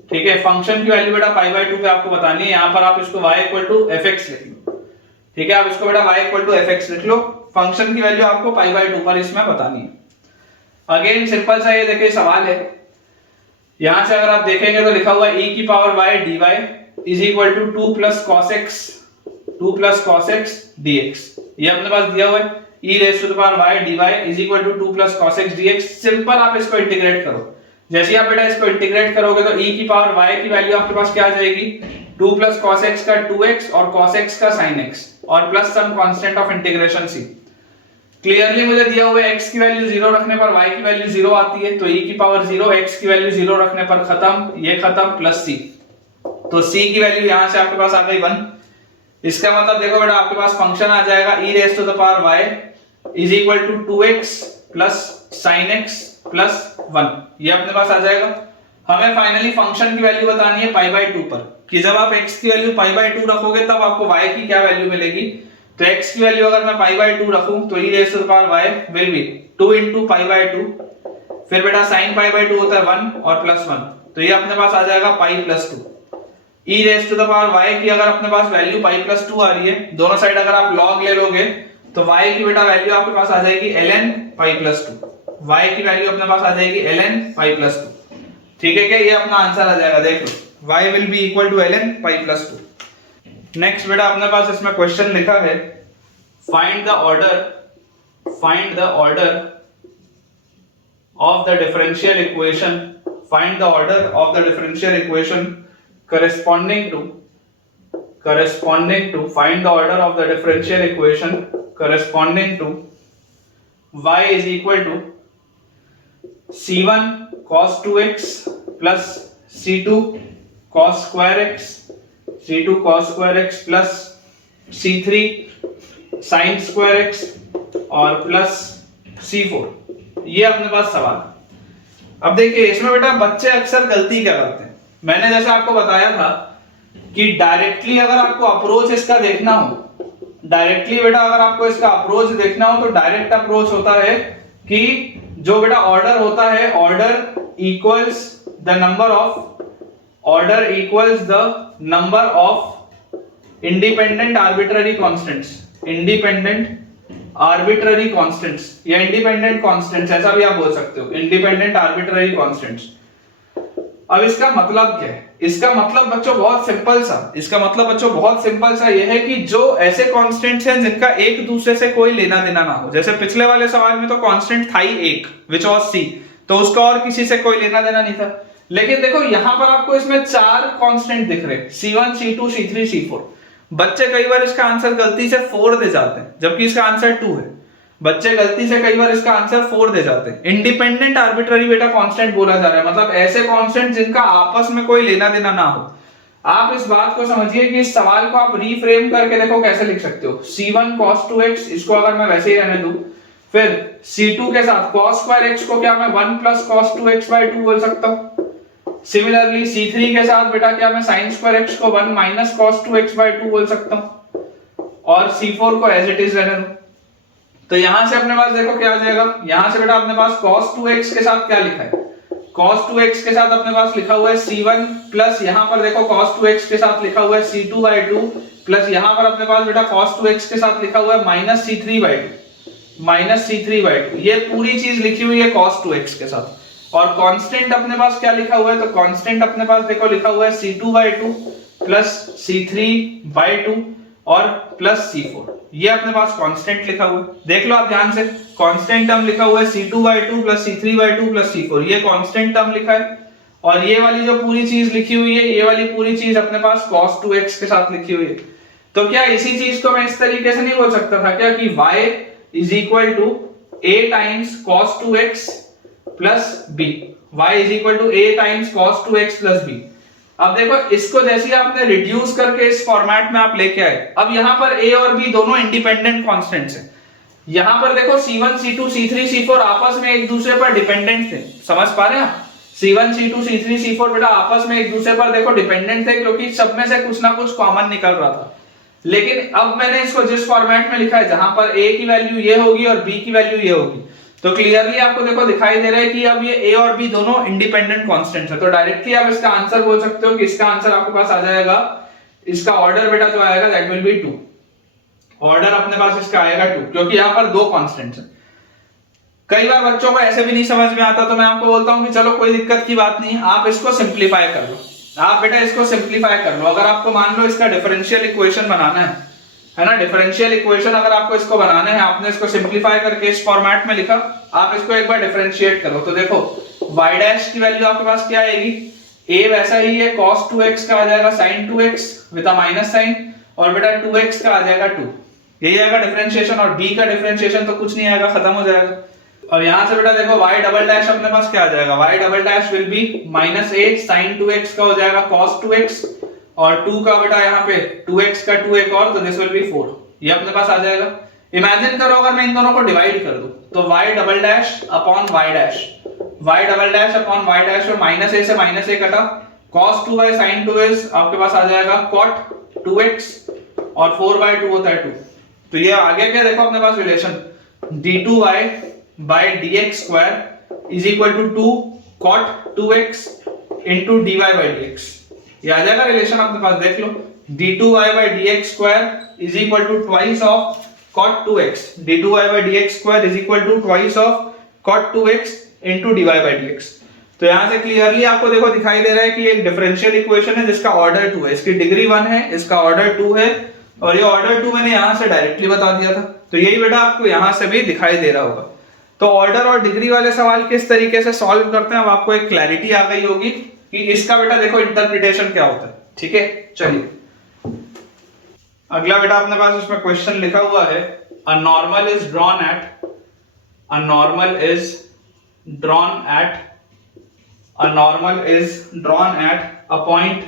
ठीक है, फंक्शन की वैल्यू बेटा π/2 पे आपको बतानी है, यहां पर आप इसको y fx लिख लो। ठीक है, आप इसको बेटा y fx लिख लो, फंक्शन की वैल्यू आपको π/2 पर इसमें बतानी है। अगेन सिंपल सा ये देखिए सवाल है, यहां से अगर आप देखेंगे तो लिखा हुआ e की power y dy is equal to 2 plus cos x dx। ये अपने पास दिया हुआ है e raised to the power y dy is equal to 2 plus cos x dx। Simple आप इसको इंटीग्रेट करो, जैसे आप बेटा इसको इंटीग्रेट करोगे तो e की पावर y की वैल्यू आपके पास क्या आ जाएगी, 2 plus cos x का 2x और cos x का sin x, और plus some constant of integration c। Clearly मुझे दिया हुआ है x की वैल्यू 0 रखने पर y की वैल्यू 0 आती है, तो e की पावर 0, x की वैल्यू 0 रखने पर खत्म, ये खत्म, प्लस c, तो c की वैल्यू यहां से आपके पास आ गई 1। इसका मतलब देखो बेटा आपके पास फंक्शन आ जाएगा e raise to the power y is equal to 2x plus sin x plus 1, ये अपने पास आ जाएगा। हमें फाइनली फंक्शन की वैल्यू बतानी है पाई बाय 2 पर, कि जब आप x की वैल्यू पाई बाय 2 रखोगे तब आपको y की क्या वैल्यू मिलेगी। तो x की वैल्यू अगर मैं पाई बाय 2 रखूं तो e raise to the power y will be 2 into pi by 2, फिर बेटा sin पाई बाय 2 होता है 1 और प्लस 1, तो ये अपने पास आ जाएगा pi plus 2। e raise to the power y की अगर अपने पास वैल्यू पाई प्लस 2 आ रही है, दोनों साइड अगर आप log ले लोगे तो y की बेटा वैल्यू आपके पास आ जाएगी ln पाई प्लस 2, y की वैल्यू अपने पास आ जाएगी ln पाई प्लस 2। ठीक है क्या, ये अपना आंसर आ जाएगा, देख लो y will be equal to ln pi plus 2। Next बेटा अपने पास इसमें क्वेश्चन लिखा है find the order of the differential equation, find the order of the differential equation corresponding to find the order of the differential equation corresponding to y is equal to c1 cos 2x plus c2 cos square x, c2 cos square x plus c3 sin square x और plus c4, ये अपने पास सवाल। अब देखिए इसमें बेटा बच्चे अक्सर गलती क्या करते हैं, मैंने जैसे आपको बताया था कि डायरेक्टली अगर आपको अप्रोच इसका देखना हो, डायरेक्टली बेटा अगर आपको इसका अप्रोच देखना हो तो डायरेक्ट अप्रोच होता है कि जो बेटा ऑर्डर होता है, order equals the number of independent arbitrary constants या इंडिपेंडेंट कांस्टेंट्स, ऐसा भी आप बोल सकते हो, इंडिपेंडेंट आर्बिट्ररी कांस्टेंट्स। अब इसका मतलब क्या है, इसका मतलब बच्चों बहुत सिंपल सा ये है कि जो ऐसे कांस्टेंट्स हैं जिनका एक दूसरे से कोई लेना देना ना हो। जैसे पिछले वाले सवाल में तो कांस्टेंट था ही एक, विच वाज c, तो उसका और किसी से कोई लेना देना नहीं था। लेकिन देखो यहां पर आपको इसमें 4 कांस्टेंट दिख रहे, c1 c2 c3 c4। बच्चे कई बार इसका आंसर गलती से 4 दे जाते हैं, जबकि इसका आंसर 2 है। बच्चे गलती से कई बार इसका आंसर 4 दे जाते हैं। इंडिपेंडेंट आर्बिट्ररी बेटा कांस्टेंट बोला जा रहा है, मतलब ऐसे कांस्टेंट जिनका आपस में कोई लेना देना ना हो। आप इस बात को समझिए कि इस सवाल को आप रीफ्रेम करके देखो कैसे लिख सकते हो। c1 cos 2x, इसको अगर मैं वैसे ही रहने दूं, फिर c2 के साथ cos स्क्वायर x को क्या मैं 1 plus cos 2x by 2 बोल सकता हूं। सिमिलरली c3 के साथ बेटा क्या मैं sin स्क्वायर x को 1 minus cos 2x by 2 बोल सकता हूं, और c4 को एज इट इज रहने दो। तो यहां से अपने पास देखो क्या आ जाएगा, यहां से बेटा अपने पास cos 2x के साथ क्या लिखा है, cos 2x के साथ अपने पास लिखा हुआ है c1 प्लस यहां पर देखो cos 2x के साथ लिखा हुआ है c2 by 2 प्लस यहां पर अपने पास बेटा cos 2x के साथ लिखा हुआ है -c3 by 2, ये पूरी चीज लिखी हुई है cos 2x के साथ। और कांस्टेंट अपने पास क्या लिखा हुआ है, तो कांस्टेंट अपने पास देखो लिखा हुआ है c2 by 2 plus c3 by 2 और प्लस c4, ये अपने पास कांस्टेंट लिखा हुआ है। देख लो आप ध्यान से, कांस्टेंट टर्म लिखा हुआ है c2 by 2 plus c3 by 2 plus c4, ये कांस्टेंट टर्म लिखा है। और ये वाली जो पूरी चीज लिखी हुई है, ये वाली पूरी चीज अपने पास cos 2x के साथ लिखी हुई है। तो क्या इसी चीज को मैं इस तरीके से नहीं बोल सकता था क्या कि y is equal to a times cos 2x plus b, y is equal to a times cos 2x plus b। अब देखो इसको जैसे आपने रिड्यूस करके इस फॉर्मेट में आप लेके आए, अब यहां पर a और b दोनों इंडिपेंडेंट कांस्टेंट्स हैं। यहां पर देखो c1 c2 c3 c4 आपस में एक दूसरे पर डिपेंडेंट थे, समझ पा रहे हैं आप। c1 c2 c3 c4 बेटा आपस में एक दूसरे पर देखो डिपेंडेंट थे, क्योंकि सब में से कुछ ना कुछ कॉमन निकल रहा था। लेकिन अब मैंने इसको जिस फॉर्मेट में लिखा है, जहां पर a की वैल्यू ये होगी और b की वैल्यू ये होगी, तो क्लियरली आपको देखो दिखाई दे रहा है कि अब ये a और b दोनों इंडिपेंडेंट कांस्टेंट्स है। तो डायरेक्टली आप इसका आंसर बोल सकते हो कि इसका आंसर आपके पास आ जाएगा, इसका ऑर्डर बेटा जो आएगा दैट विल बी 2, ऑर्डर अपने पास इसका आएगा 2, क्योंकि यहाँ पर 2 कांस्टेंट्स हैं। कई बार बच्चों को ऐसे भी नहीं समझ में आता, तो मैं आपको बोलता हूँ कि चलो कोई दिक्कत की बात नहीं, आप इसको सिंप्लीफाई कर लो, आप बेटा इसको सिंप्लीफाई कर लो। अगर आपको मान लो इसका डिफरेंशियल इक्वेशन बनाना है ना, डिफरेंशियल इक्वेशन अगर आपको इसको बनाना है, आपने इसको सिंप्लीफाई करके इस फॉर्मेट में लिखा, आप इसको एक बार डिफरेंशिएट करो तो देखो y डैश की वैल्यू आपके पास क्या आएगी, a वैसा ही है cos 2x का आ जाएगा sin 2x with a minus sine, और बेटा 2x का आ जाएगा 2, यही आएगा डिफरेंशिएशन, और b का डिफरेंशिएशन तो कुछ नहीं आएगा, खत्म हो जाएगा। और यहां से बेटा देखो y डबल डैश अपने पास क्या आ जाएगा, y double dash will be -a sin 2x का हो जाएगा cos 2x, और 2 का बेटा यहाँ पे 2x का 2 एक और, तो दिस विल बी 4, ये अपने पास आ जाएगा। इमेजिन करो अगर मैं इन दोनों को डिवाइड कर दूं, तो y double dash upon y dash, y double dash upon y dash में -a से -a कटा, cos 2y sin 2x आपके पास आ जाएगा cot 2x, और 4/2 होता है 2। तो ये आगे क्या देखो अपने पास relation d2y by dx square is equal to 2 cot 2x into dy by dx, ये आ जाएगा रिलेशन अपने पास, देख लो d2y by dx square is equal to twice of cot 2x, d2y by dx square is equal to twice of cot 2x into dy by dx। तो यहां से clearly आपको देखो दिखाई दे रहा है कि ये एक डिफरेंशियल इक्वेशन है जिसका ऑर्डर 2 है, इसकी डिग्री 1 है, इसका ऑर्डर 2 है, और ये ऑर्डर 2 मैंने यहां से डायरेक्टली बता दिया था, तो यही बेटा आपको यहां से भी दिखाई दे रहा होगा। तो ऑर्डर और डिग्री वाले सवाल किस तरीके से सॉल्व करते हैं अब आपको एक क्लैरिटी आ गई होगी कि इसका बेटा देखो इंटरप्रिटेशन क्या होता है, ठीक है। चलिए अगला बेटा अपने पास इसमें क्वेश्चन लिखा हुआ है, a normal is drawn at, a normal is drawn at, a normal is drawn at a point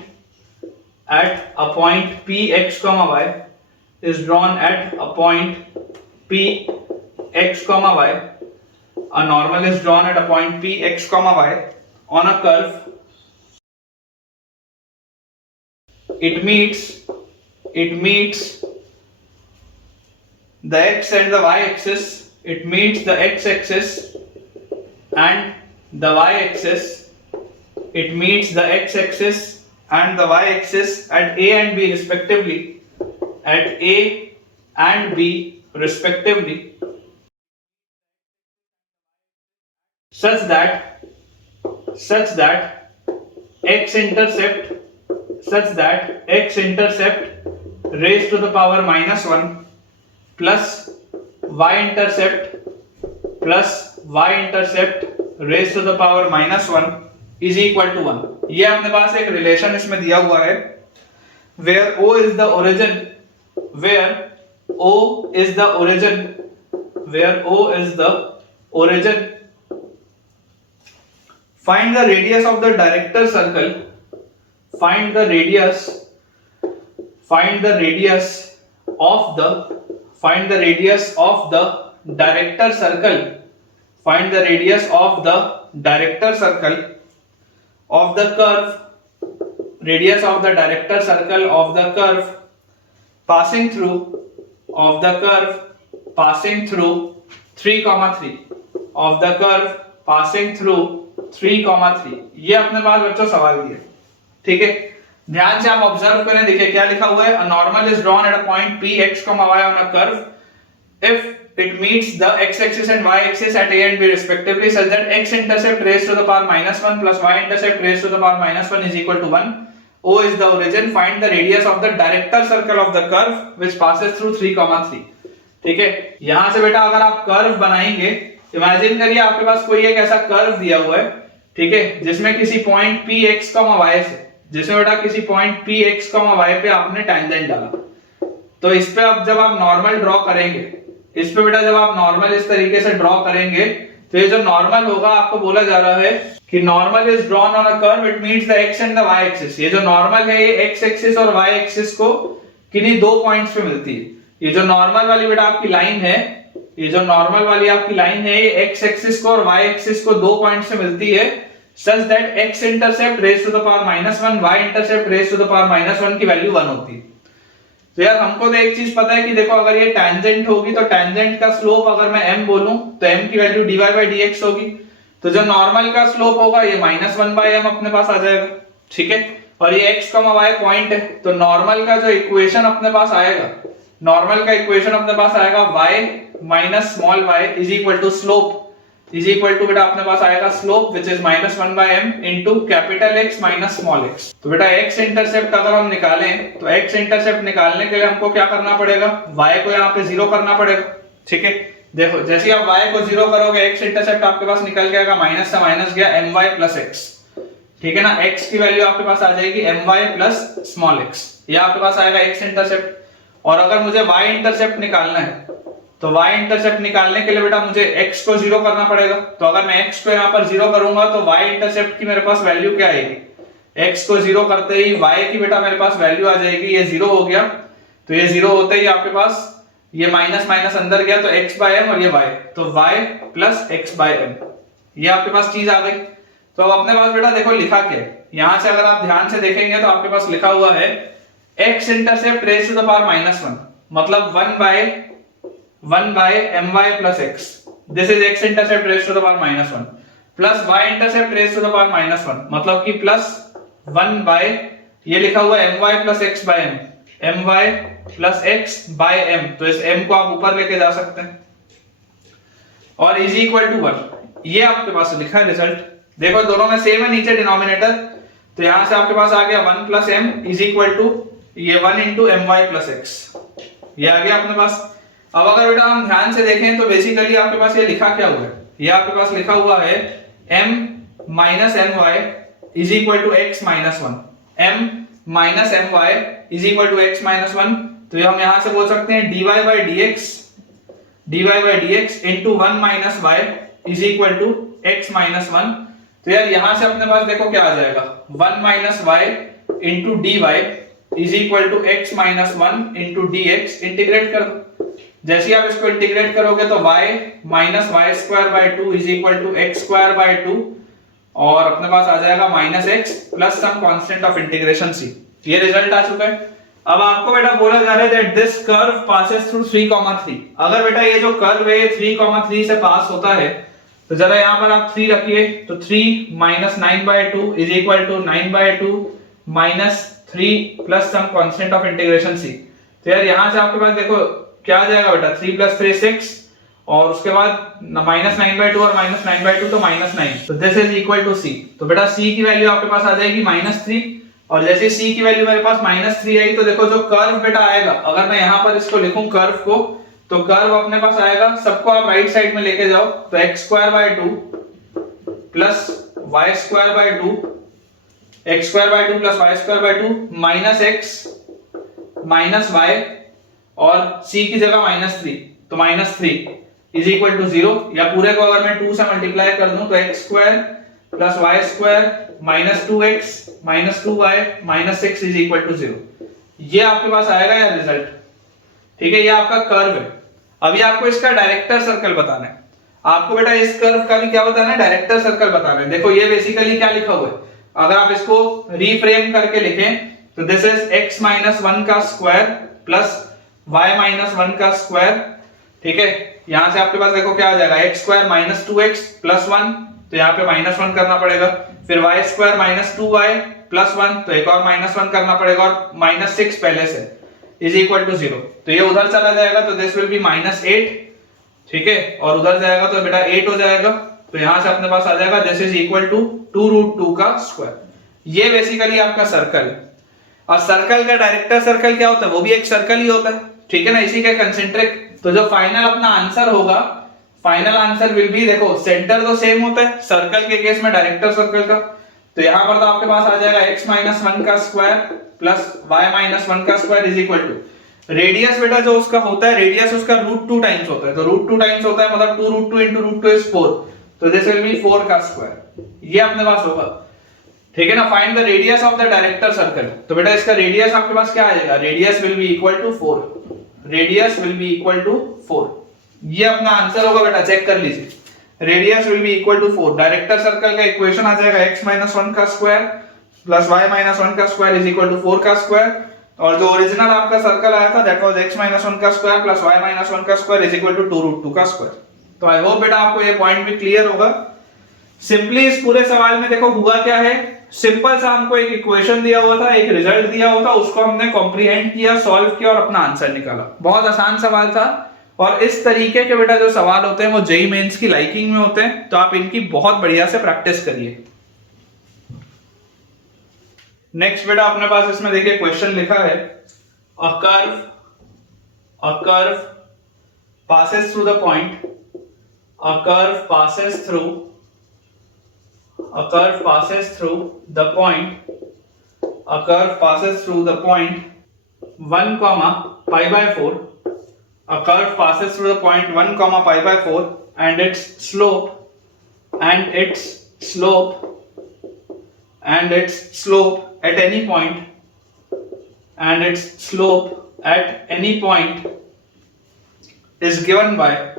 p x, y is drawn at a point p x, y, a normal is drawn at a point p x, y on a curve, it meets the x and the y axis, it meets the x axis and the y axis, it meets the x axis and the y axis at a and b respectively, at a and b respectively, such that x intercept raised to the power -1 plus y intercept raised to the power -1 is equal to 1। ये अपने पास एक relation इसमें दिया हुआ है, where o is the origin, find the radius of the director circle, find the radius of the director circle, find the radius of the director circle of the curve, radius of the director circle of the curve passing through 3,3, of the curve passing through 3,3। ये अपने पास बच्चों सवाल दिए, ठीक है, ध्यान से आप ऑब्जर्व करें, देखिए क्या लिखा हुआ है, a normal is drawn at a point p x, y on a curve if it meets the x axis and y axis at a and b respectively, such that x intercept raised to the power -1 plus y intercept raised to the power -1 is equal to 1। O is the origin, find the radius of the director circle of the curve which passes through 3,3। ठीक है, यहां से बेटा अगर आप curve बनाएंगे, imagine करिए आपके पास कोई एक ऐसा कर्व दिया हुआ है, ठीक है, जिसमें किसी पॉइंट p x, y से, जिसमें बेटा किसी पॉइंट p x, y पे आपने टेंजेंट डाला, तो इस पे अब जब आप नॉर्मल ड्रॉ करेंगे, इस पे बेटा जब आप नॉर्मल इस तरीके से ड्रॉ करेंगे, तो ये जो नॉर्मल होगा आपको बोला जा रहा है कि normal is drawn on a curve, it meets the x and the y axis. ये जो नॉर्मल है ये x एक्सिस और y एक्सिस को किन्हीं दो पॉइंट्स पे मिलती है। ये जो नॉर्मल वाली बेटा आपकी लाइन है, ये जो नॉर्मल वाली आपकी लाइन है, ये x एक्सिस को और y एक्सिस को दो पॉइंट से मिलती है, such that x intercept raise to the power -1, y intercept raise to the power -1 की वैल्यू 1 होती है। तो यार हमको तो एक चीज पता है कि देखो अगर ये टेंजेंट होगी तो टेंजेंट का स्लोप अगर मैं m बोलूं तो m की वैल्यू dy by dx होगी, तो जो नॉर्मल का स्लोप होगा ये -1/m अपने पास आ जाएगा, ठीक है, और ये x, y पॉइंट है, तो नॉर्मल का जो इक्वेशन अपने पास आएगा, नॉर्मल का इक्वेशन अपने पास आएगा y minus small y is equal to slope, is equal to बेटा अपने पास आएगा slope which is -1/m into capital X minus small x। तो बेटा x इंटरसेप्ट अगर हम निकालें तो x इंटरसेप्ट निकालने के लिए हमको क्या करना पड़ेगा, y को यहाँ पे 0 करना पड़ेगा, ठीक है। देखो जैसे आप y को 0 करोगे, x इंटरसेप्ट आपके पास निकल के आएगा, माइनस से माइनस गया my प्लस x, ठीक है ना, x की वैल्यू आपके पास आ जाएगी my प्लस स्मॉल x, ये आपके पास आएगा x इंटरसेप्ट। और अगर मुझे y इंटरसेप्ट निकालना है तो y इंटरसेप्ट निकालने के लिए बेटा मुझे x को 0 करना पड़ेगा। तो अगर मैं x को यहाँ पर 0 करूंगा तो y इंटरसेप्ट की मेरे पास वैल्यू क्या आएगी, x को 0 करते ही y की बेटा मेरे पास वैल्यू आ जाएगी, ये 0 हो गया। तो ये 0 होते ही आपके पास ये माइनस माइनस अंदर गया तो x बाय m और ये y, तो y plus x by m, ये आपके पास चीज आ गई। तो अब अपने पास बेटा देखो लिखा क्या है, यहां से अगर आप ध्यान से देखेंगे तो आपके पास लिखा हुआ है x intercept raise to the power -1, मतलब 1 by my plus x, this is x intercept raised to the power -1 plus y intercept raised to the power -1, मतलब कि प्लस 1 by ये लिखा हुआ है my plus x by m, my plus x by m, तो इस m को आप ऊपर लेके जा सकते हैं और इज इक्वल टू 1, ये आपके पास लिखा है रिजल्ट। देखो दोनों में सेम है नीचे डिनोमिनेटर, तो यहां से आपके पास आ गया 1 plus m is equal to ये 1 into my plus x, ये आ गया अपने पास। अब अगर बेटा हम ध्यान से देखें तो बेसिकली आपके पास ये लिखा क्या हुआ है, ये आपके पास लिखा हुआ है m minus my is equal to x minus 1, m minus my is equal to x minus 1, तो ये हम यहां से बोल सकते हैं dy by dx into 1 minus y is equal to x minus 1। तो यार यहां से अपने पास देखो क्या आ जाएगा, 1 minus y into dy is equal to x minus 1 into dx, integrate कर दो। जैसे ही आप इसको इंटीग्रेट करोगे तो y minus y square by 2 is equal to x square by 2 और अपने पास आ जाएगा minus x plus some constant of integration c, ये रिजल्ट आ चुका है। अब आपको बेटा बोला जा रहा है that this curve passes through 3,3, अगर बेटा ये जो कर्व है 3,3 से पास होता है तो जरा यहाँ पर आप 3 रखिए, तो 3 minus 9/2 is equal to 9/2 minus 3 plus some constant of integration c। तो यार यहाँ से आपके पास देखो क्या आ जाएगा बेटा, 3 plus 3 6 और उसके बाद -9/2 और -9/2 तो -9, तो this is equal to c। तो बेटा c की वैल्यू आपके पास आ जाएगी -3 और जैसे c की वैल्यू मेरे पास -3 आई तो देखो जो कर्व बेटा आएगा, अगर मैं यहाँ पर इसको लिखूं कर्व को, तो कर्व अपने पास आएगा, सबको आप राइट साइड में लेके जाओ, तो x square by 2 plus y square by 2, x square by 2 plus y square by 2 minus x minus y और c की जगह -3, तो -3 इज इक्वल टू 0, या पूरे को अगर मैं 2 से मल्टीप्लाई कर दूं तो x square plus y square minus 2x minus 2y minus 6 is equal to 0, ये आपके पास आएगा या रिजल्ट। ठीक है, ये आपका कर्व है। अभी आपको इसका डायरेक्टर सर्कल बताना है, आपको बेटा इस कर्व का भी क्या बताना है, डायरेक्टर सर्कल बताना है। देखो ये बेसिकली क्या लिखा हुआ है, अगर आप इसको रीफ्रेम करके लिखें तो दिस इज x माइनस 1 का स्क्वायर प्लस y माइनस 1 का स्क्वायर। ठीक है, यहां से आपके पास देखो क्या आ जाएगा, x square minus 2x plus 1, तो यहाँ पे -1 करना पड़ेगा, फिर y square minus 2y plus 1, तो एक और -1 करना पड़ेगा और -6 पहले से इज इक्वल टू 0, तो ये उधर चला जाएगा तो दिस विल बी -8। ठीक है, और उधर जाएगा तो बेटा 8 हो जाएगा, तो यहां से अपने पास आ जाएगा दिस इज इक्वल टू 2√2 का स्क्वायर। ये बेसिकली आपका सर्कल है। और सर्कल का डायरेक्टर सर्कल क्या होता है, वो भी एक सर्कल ही होता है। ठीक है ना, इसी का कंसेंट्रिक। तो जो फाइनल अपना आंसर होगा, फाइनल आंसर विल बी, देखो सेंटर तो सेम होता है सर्कल के केस में, डायरेक्टर सर्कल का, तो यहां पर तो आपके पास आ जाएगा x माइनस 1 का स्क्वायर प्लस y माइनस 1 का square is equal to radius बेटा जो उसका होता है, रेडियस उसका √2 टाइम्स होता है, तो √2 टाइम्स होता है मतलब 2√2 into √2 is 4, तो दिस विल बी 4 का स्क्वायर, ये अपने पास होगा। ठीक है ना, find the radius of the director circle. तो बेटा इसका रेडियस आपके पास क्या आ जाएगा, radius will be equal to 4, radius will be equal to 4, ये अपना आंसर होगा बेटा, चेक कर लीजिए, radius will be equal to 4। Director circle का इक्वेशन आ जाएगा x माइनस 1 का स्क्वायर प्लस y माइनस 1 का स्क्वायर इज इक्वल टू 4 का स्क्वायर, और जो ओरिजिनल आपका सर्कल आया था दैट वाज x माइनस 1 का स्क्वायर प्लस y माइनस 1 का स्क्वायर इज इक्वल टू 2√2 का स्क्वायर। तो आई होप बेटा आपको ये पॉइंट भी क्लियर होगा। सिंपली इस पूरे सवाल में देखो हुआ क्या है, सिंपल सा हमको एक इक्वेशन दिया हुआ था, एक रिजल्ट दिया हुआ था, उसको हमने कॉम्प्रिहेंड किया, सॉल्व किया और अपना आंसर निकाला। बहुत आसान सवाल था, और इस तरीके के बेटा जो सवाल होते हैं वो जेईई मेंस की लाइकिंग में होते हैं, तो आप इनकी बहुत बढ़िया से प्रैक्टिस करिए। नेक्स्ट बेटा अपने पास इसमें देखिए क्वेश्चन लिखा है, a curve passes through the point, a curve passes through the point 1, pi by 4, a curve passes through the point 1 comma pi by 4 and its slope at any point is given by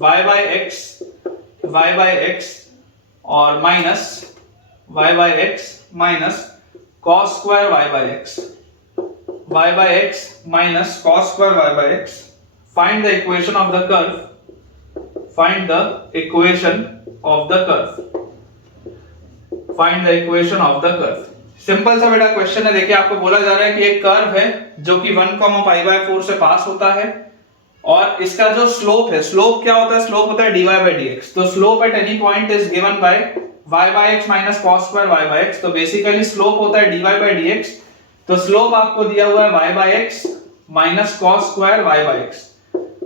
y by x or minus y by x minus cos square y by x minus cos square y by x. Find the equation of the curve. Find the equation of the curve. Simple सा बेटा question है. देखिए आपको बोला जा रहा है कि एक कर्व है जो कि 1 पाई बाय 4 से पास होता है और इसका जो स्लोप है, स्लोप क्या होता है? स्लोप होता है dy by dx. तो slope at any point is given by y by x minus cos square y by x. तो बेसिकली स्लोप होता है dy by dx. तो स्लोप आपको दिया हुआ है y by x minus cos square y by x.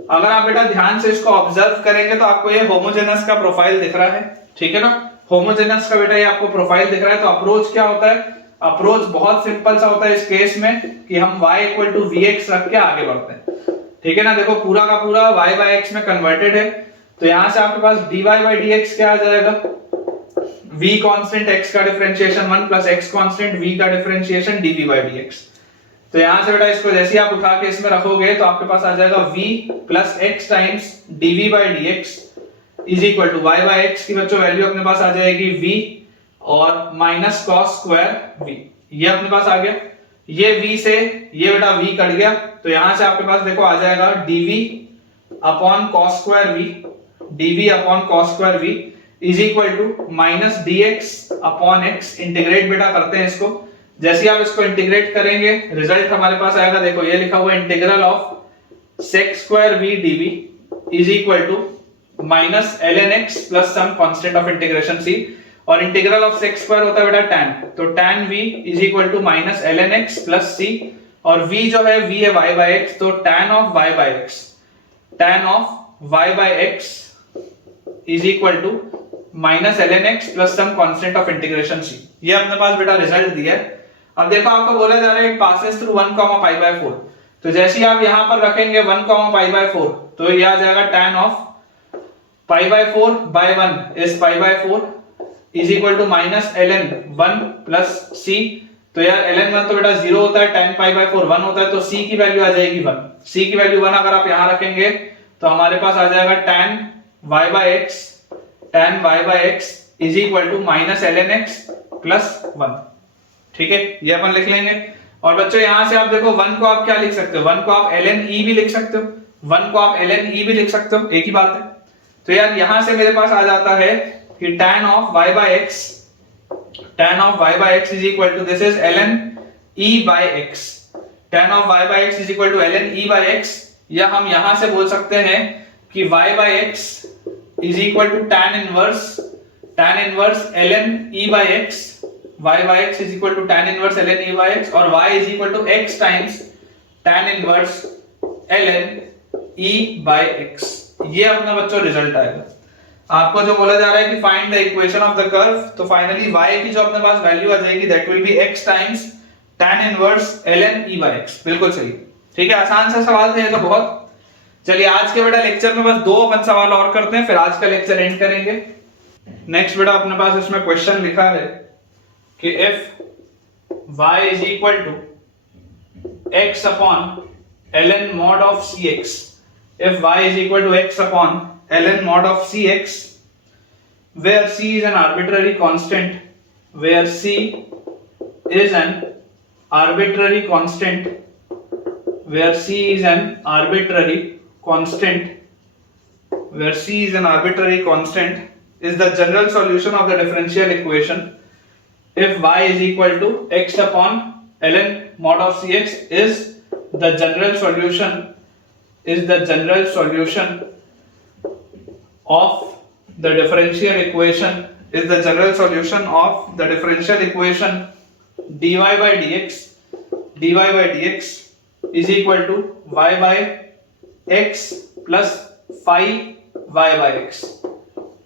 अगर आप बेटा ध्यान से इसको ऑब्जर्व करेंगे तो आपको ये होमोजेनस का प्रोफाइल दिख रहा है. ठीक है ना? होमोजेनस का बेटा ये आपको प्रोफाइल दिख रहा है. तो अप्रोच क्या होता है? अप्रोच बहुत सिंपल सा होता है इस केस में कि हम y vx रख के आगे बढ़ते हैं. ठीक है ना? देखो पूरा का पूरा y by x में कन्वर्टेड है. तो यहां से आपके पास dy by dx क्या आ जाएगा? v कांस्टेंट x का differentiation 1 plus x constant v का डिफरेंशिएशन dv by dx. तो यहां से बेटा इसको जैसे आप उठा के इसमें रखोगे तो आपके पास आ जाएगा v plus x times dv by dx is equal to y by x की बच्चों वैल्यू अपने पास आ जाएगी v और माइनस cos स्क्वायर v. ये अपने पास आ गया. ये v से ये बेटा v कट गया तो यहां से आपके पास देखो आ जाएगा dv upon cos square v is equal to minus dx upon x. Integrate बेटा करते हैं इसको. जैसे आप इसको इंटीग्रेट करेंगे रिजल्ट हमारे पास आएगा. देखो ये लिखा हुआ है integral of sec square v dv is equal to minus ln x plus some constant of integration c. और इंटीग्रल ऑफ sec स्क्वायर होता है बेटा tan. तो tan v is equal to minus ln x plus c. और v जो है v है y by x. तो tan of y by x is equal to minus ln x plus some constant of integration c. ये अपने पास बेटा result दिया है. अब देखो आपको बोला जा रहा है पासेस थ्रू 1 पाई बाय 4. तो जैसे ही आप यहां पर रखेंगे 1 पाई बाय 4 तो ये आ जाएगा tan of pi by 4 by 1 is pi by 4 is equal to minus ln 1 plus c. तो यार ln 1 तो बेटा 0 होता है, tan पाई बाय 4 1 होता है. तो c की वैल्यू आ जाएगी 1. c की वैल्यू 1 अगर आप यहां रखेंगे तो हमारे पास आ जाएगा tan y by x is equal to minus ln x plus 1. ठीक है, ये अपन लिख लेंगे. और बच्चों यहां से आप देखो 1 को आप क्या लिख सकते हो? 1 को आप ln e भी लिख सकते हो. 1 को आप ln e भी लिख सकते हो, एक ही बात है. तो यार यहां से मेरे पास आ जाता है कि tan of y by x is equal to this is ln e by x. tan of y by x is equal to ln e by x. या हम यहां से बोल सकते हैं कि y by x is equal to tan inverse ln e by x. y by x is equal to tan inverse ln e by x और y is equal to x times tan inverse ln e by x. ये अपना बच्चों result आएगा. आपको जो बोला जा रहा है कि find the equation of the curve. तो फाइनली y की जो अपने पास वैल्यू आ जाएगी that will B x times tan inverse ln e by x. बिल्कुल सही. ठीक है, आसान सा सवाल था ये तो बहुत. चलिए आज के बेटा लेक्चर में बस 2 अपन सवाल और करते हैं फिर आज का लेक्चर एंड करेंगे. नेक्स्ट बेटा अपने पास इसमें क्वेश्चन लिखा है कि if y is equal to x upon ln mod of cx, if y is equal to x upon ln mod of cx, where c is an arbitrary constant, where c is an arbitrary constant, where c is an arbitrary constant, where c is an arbitrary constant is the general solution of the differential equation. If y is equal to x upon ln mod of cx is the general solution of the differential equation dy by dx is equal to y by x plus phi y by x.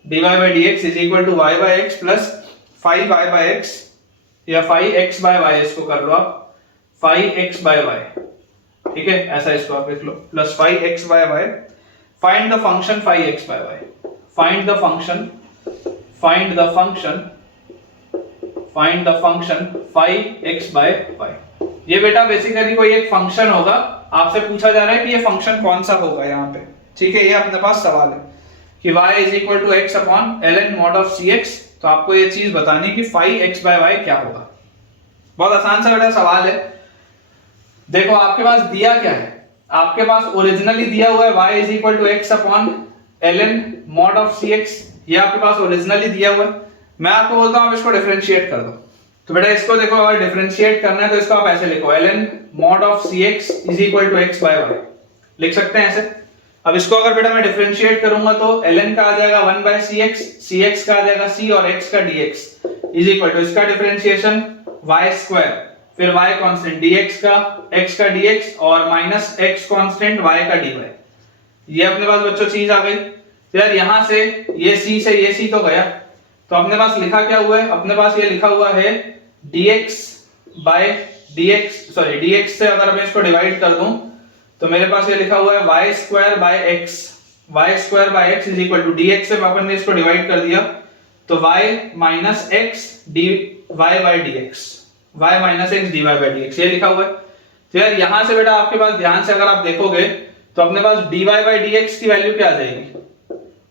dy by dx is equal to y by x plus 5y/x या 5x by y, इसको कर लो आप 5x by y, ठीक है, ऐसा इसको आप लिख लो, plus 5x by y, find the function 5x by y, find the function 5x by y। ये बेटा बेसिकली कोई एक फंक्शन होगा, आपसे पूछा जा रहा है कि ये फंक्शन कौन सा होगा यहाँ पे, ठीक है, ये अपने पास सवाल है कि y = x upon ln mod of cx, तो आपको ये चीज बतानी कि 5x by y क्या होगा। बहुत आसान सा बेटा सवाल है। देखो आपके पास दिया क्या है, आपके पास ओरिजिनली दिया हुआ है y = x upon ln mod of cx, ये आपके पास ओरिजिनली दिया हुआ है। मैं आपको बोलता हूं आप इसको डिफरेंशिएट कर दो, तो बेटा इसको देखो अगर डिफरेंशिएट करना है तो इसको आप ऐसे लिखो ln mod of cx = x by y, लिख सकते हैं ऐसे। अब इसको अगर बेटा मैं डिफरेंशिएट करूंगा तो ln का आ जाएगा 1/cx, cx का आ जाएगा c और x का dx = इसका डिफरेंशिएशन y², फिर y कांस्टेंट dx का, x का dx और माइनस x कांस्टेंट y का dy। ये अपने पास बच्चों चीज आ गई। तो यार यहां से ये c से ये c तो गया, तो अपने पास लिखा क्या हुआ है, अपने पास ये लिखा हुआ है dx से अगर मैं इसको डिवाइड कर दूं तो मेरे पास ये लिखा हुआ है y² x dx से अपन ने इसको डिवाइड कर दिया तो y - x dy by dx, y - x dy by dx ये लिखा हुआ है। तो यार यहां से बेटा आपके पास ध्यान से अगर आप देखोगे तो अपने पास dy by dx की वैल्यू क्या आ जाएगी,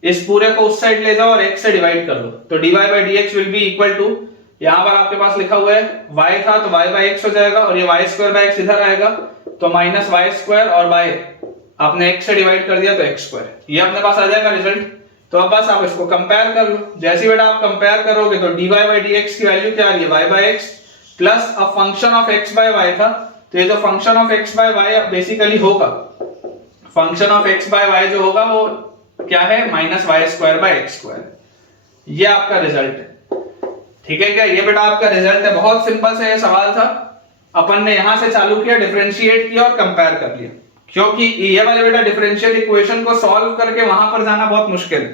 इस पूरे को उस साइड ले जाओ और x से डिवाइड कर दो, तो dy by dx will be equal to, यहां पर आपके पास लिखा हुआ है y था तो y by x हो जाएगा और ये y² x इधर आएगा तो माइनस y² और by आपने x से डिवाइड कर दिया तो x², ये अपने पास आ जाएगा रिजल्ट। तो अब बस आप इसको कंपेयर कर लो, जैसे बेटा आप कंपेयर करोगे तो dy by dx की वैल्यू क्या आ रही है y by x plus a function of x by y था, तो ये जो function of x by y basically होगा, function of x by y जो होगा वो क्या है -y² by x², ये आपका रिजल्ट है, ठीक है क्या, ये बेटा आपका रिजल्ट है। बहुत सिंपल सा ये सवाल था, अपन ने यहां से चालू किया, डिफरेंशिएट किया और कंपेयर कर लिया, क्योंकि ये वाले बेटा डिफरेंशियल इक्वेशन को सॉल्व करके वहां पर जाना बहुत मुश्किल है,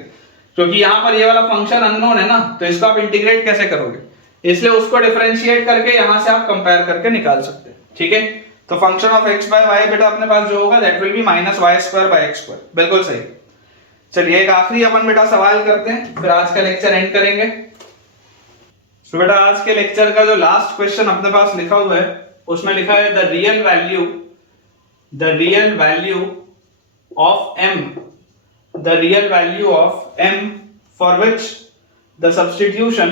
क्योंकि यहां पर ये वाला फंक्शन अननोन है ना, तो इसको आप इंटीग्रेट कैसे करोगे, इसलिए उसको डिफरेंशिएट करके यहां से आप कंपेयर करके निकाल सकते हैं, ठीक है। तो function of x by y बेटा अपने पास जो होगा that will B -y² by x², बिल्कुल सही। चलिए एक आखिरी अपन बेटा सवाल करते हैं, फिर आज का लेक्चर एंड करेंगे। तो बेटा आज के लेक्चर का जो लास्ट क्वेश्चन अपने पास लिखा हुआ है उसमें लिखा है the real value of m, the real value of m for which the substitution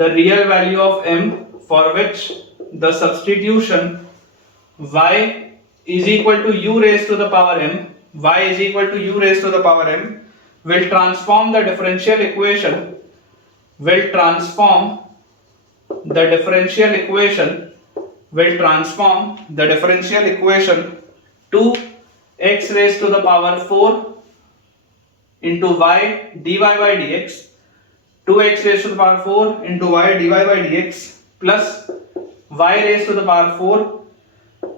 the real value of m for which the substitution y is equal to u raised to the power m, y is equal to u raised to the power m will transform the differential equation to x raised to the power 4 into y dy by dx, 2x raised to the power 4 into y dy by dx plus y raised to the power 4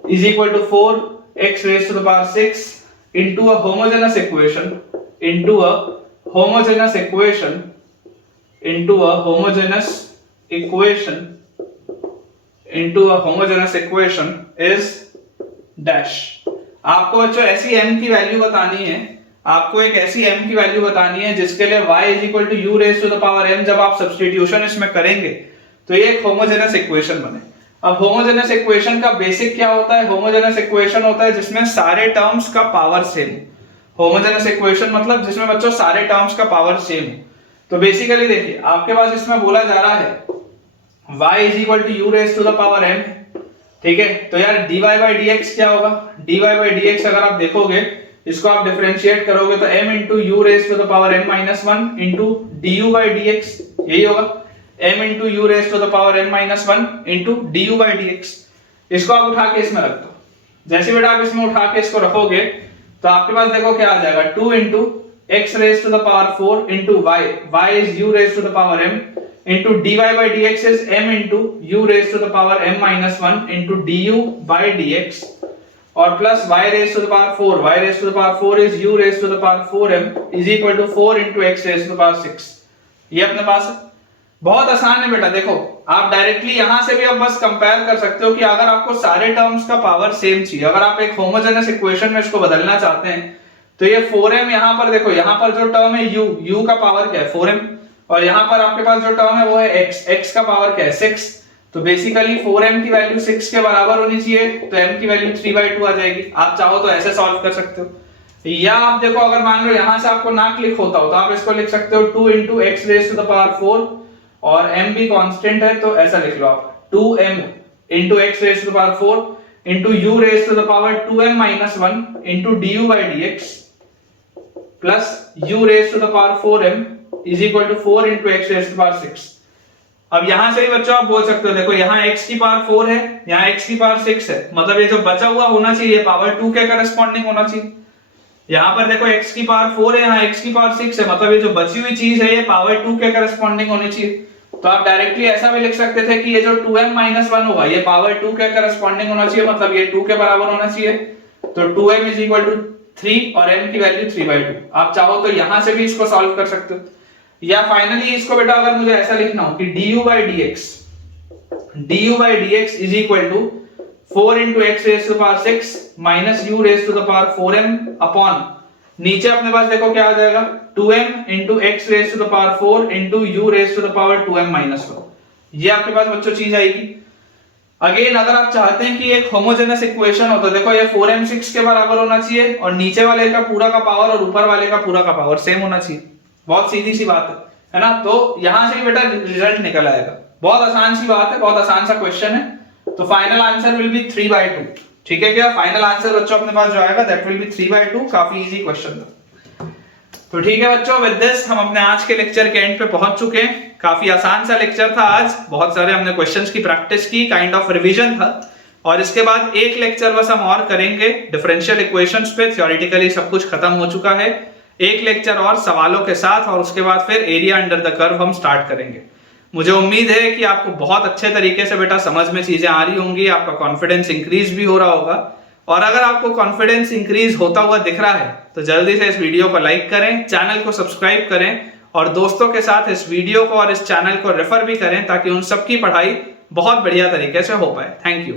is equal to 4x raised to the power 6 into a homogeneous equation is dash। आपको बच्चों ऐसी m की value बतानी है, आपको एक ऐसी m की वैल्यू बतानी है जिसके लिए y is equal to u raised to the power m जब आप सब्स्टिट्यूशन इसमें करेंगे तो ये एक होमोजेनस इक्वेशन बने। अब होमोजेनस इक्वेशन का बेसिक क्या होता है, होमोजेनस इक्वेशन होता है जिसमें सारे टर्म्स का पावर सेम, होमोजेनस इक्वेशन मतलब जिसमें बच्चों सारे टर्म्स का पावर सेम। तो बेसिकली देखिए आपके पास इसमें बोला जा रहा है y is equal to u raised to the power m, ठीक है। तो यार dy by dx क्या होगा, dy by dx अगर आप देखोगे इसको आप डिफरेंशिएट करोगे तो m into u raised to the power m minus 1 into du by dx, यही होगा m into u raised to the power m minus 1 into du by dx। इसको आप उठा के इसमें रख दो, जैसे बेटा आप इसमें उठा के इसको रखोगे तो आपके पास देखो क्या आ जाएगा 2 into x raised to the power 4 into y is u raised to the power m into dy by dx is m into u raised to the power m minus 1 into du by dx और plus y raise to the power 4, y raise to the power 4 is u raise to the power 4m is equal to 4 into x raise to the power 6। ये अपने पास है, बहुत आसान है बेटा। देखो आप डायरेक्टली यहां से भी अब बस कंपेयर कर सकते हो कि अगर आपको सारे टर्म्स का पावर सेम चाहिए, अगर आप एक होमोजेनस इक्वेशन में इसको बदलना चाहते हैं, तो ये 4m यहां पर देखो, यहां पर जो टर्म है u का पावर क्या है 4m, और यहां पर आपके पास जो टर्म है वो है x का पावर क्या है 6। तो बेसिकली 4m की वैल्यू 6 के बराबर होनी चाहिए, तो m की वैल्यू 3/2 आ जाएगी। आप चाहो तो ऐसे सॉल्व कर सकते हो, या आप देखो अगर मान लो यहां से आपको ना क्लिक होता हो तो आप इसको लिख सकते हो 2 into x raise to the power 4, और m भी कांस्टेंट है तो ऐसा लिख लो आप 2m into x raise to the power 4 into u raise to the power 2m minus 1 into du by dx plus u raise to the power 4m is equal to 4 into x raise to the power 6। अब यहां से ही बच्चों आप बोल सकते हो, देखो यहाँ x की पावर 4 है, यहाँ x की पावर 6 है, मतलब ये जो बचा हुआ होना चाहिए पावर 2 के करस्पॉन्डिंग होना चाहिए। यहाँ पर देखो x की पावर 4 है, यहाँ x की पावर 6 है, मतलब ये जो बची हुई चीज है ये पावर 2 के करस्पॉन्डिंग होनी चाहिए। तो आप डायरेक्टली ऐसा भी लिख सकते थे कि ये जो 2m minus 1 होगा ये पावर 2 के करस्पॉन्डिंग होना चाहिए, मतलब ये 2 के बराबर होना चाहिए। तो 2m is equal to 3 और m की वैल्यू 3/2। आप चाहो तो यहां से भी इसको सॉल्व कर सकते हो, या फाइनली इसको बेटा अगर मुझे ऐसा लिखना हो कि du by dx is equal to 4 into x raised to the power 6 minus u raised to the power 4m upon, नीचे अपने पास देखो क्या आ जाएगा 2m into x raised to the power 4 into u raised to the power 2m minus 1। ये आपके पास बच्चों चीज आएगी। अगेन अगर आप चाहते हैं कि एक होमोजेनस इक्वेशन हो तो देखो ये 4m 6 के बराबर होना चाहिए, और नीचे वाले का पूरा का पावर और ऊपर वाले का पूरा का पावर सेम होना चाहिए। बहुत सीधी सी बात है ना। तो यहां से बेटा रिजल्ट निकल आएगा, बहुत आसान सी बात है, बहुत आसान सा क्वेश्चन है। तो फाइनल आंसर विल बी 3/2। ठीक है क्या? फाइनल आंसर बच्चों अपने पास जो आएगा दैट विल बी 3/2। काफी इजी क्वेश्चन था। तो ठीक है बच्चों, विद दिस हम अपने आज के लेक्चर के एंड पे पहुंच चुके हैं। काफी आसान सा लेक्चर था आज, बहुत सारे हमने क्वेश्चंस की प्रैक्टिस की, काइंड ऑफ रिवीजन था। और इसके बाद एक लेक्चर बस हम और करेंगे डिफरेंशियल इक्वेशंस पे। थ्योरेटिकली सब कुछ खत्म हो चुका है, एक लेक्चर और सवालों के साथ, और उसके बाद फिर एरिया अंडर द कर्व हम स्टार्ट करेंगे। मुझे उम्मीद है कि आपको बहुत अच्छे तरीके से बेटा समझ में चीजें आ रही होंगी, आपका कॉन्फिडेंस इंक्रीज भी हो रहा होगा। और अगर आपको कॉन्फिडेंस इंक्रीज होता हुआ दिख रहा है तो जल्दी से इस वीडियो को लाइक करें, चैनल को सब्सक्राइब करें, और दोस्तों के साथ इस वीडियो को और इस चैनल को रेफर भी करें, ताकि उन सबकी पढ़ाई बहुत बढ़िया तरीके से हो पाए। Thank you.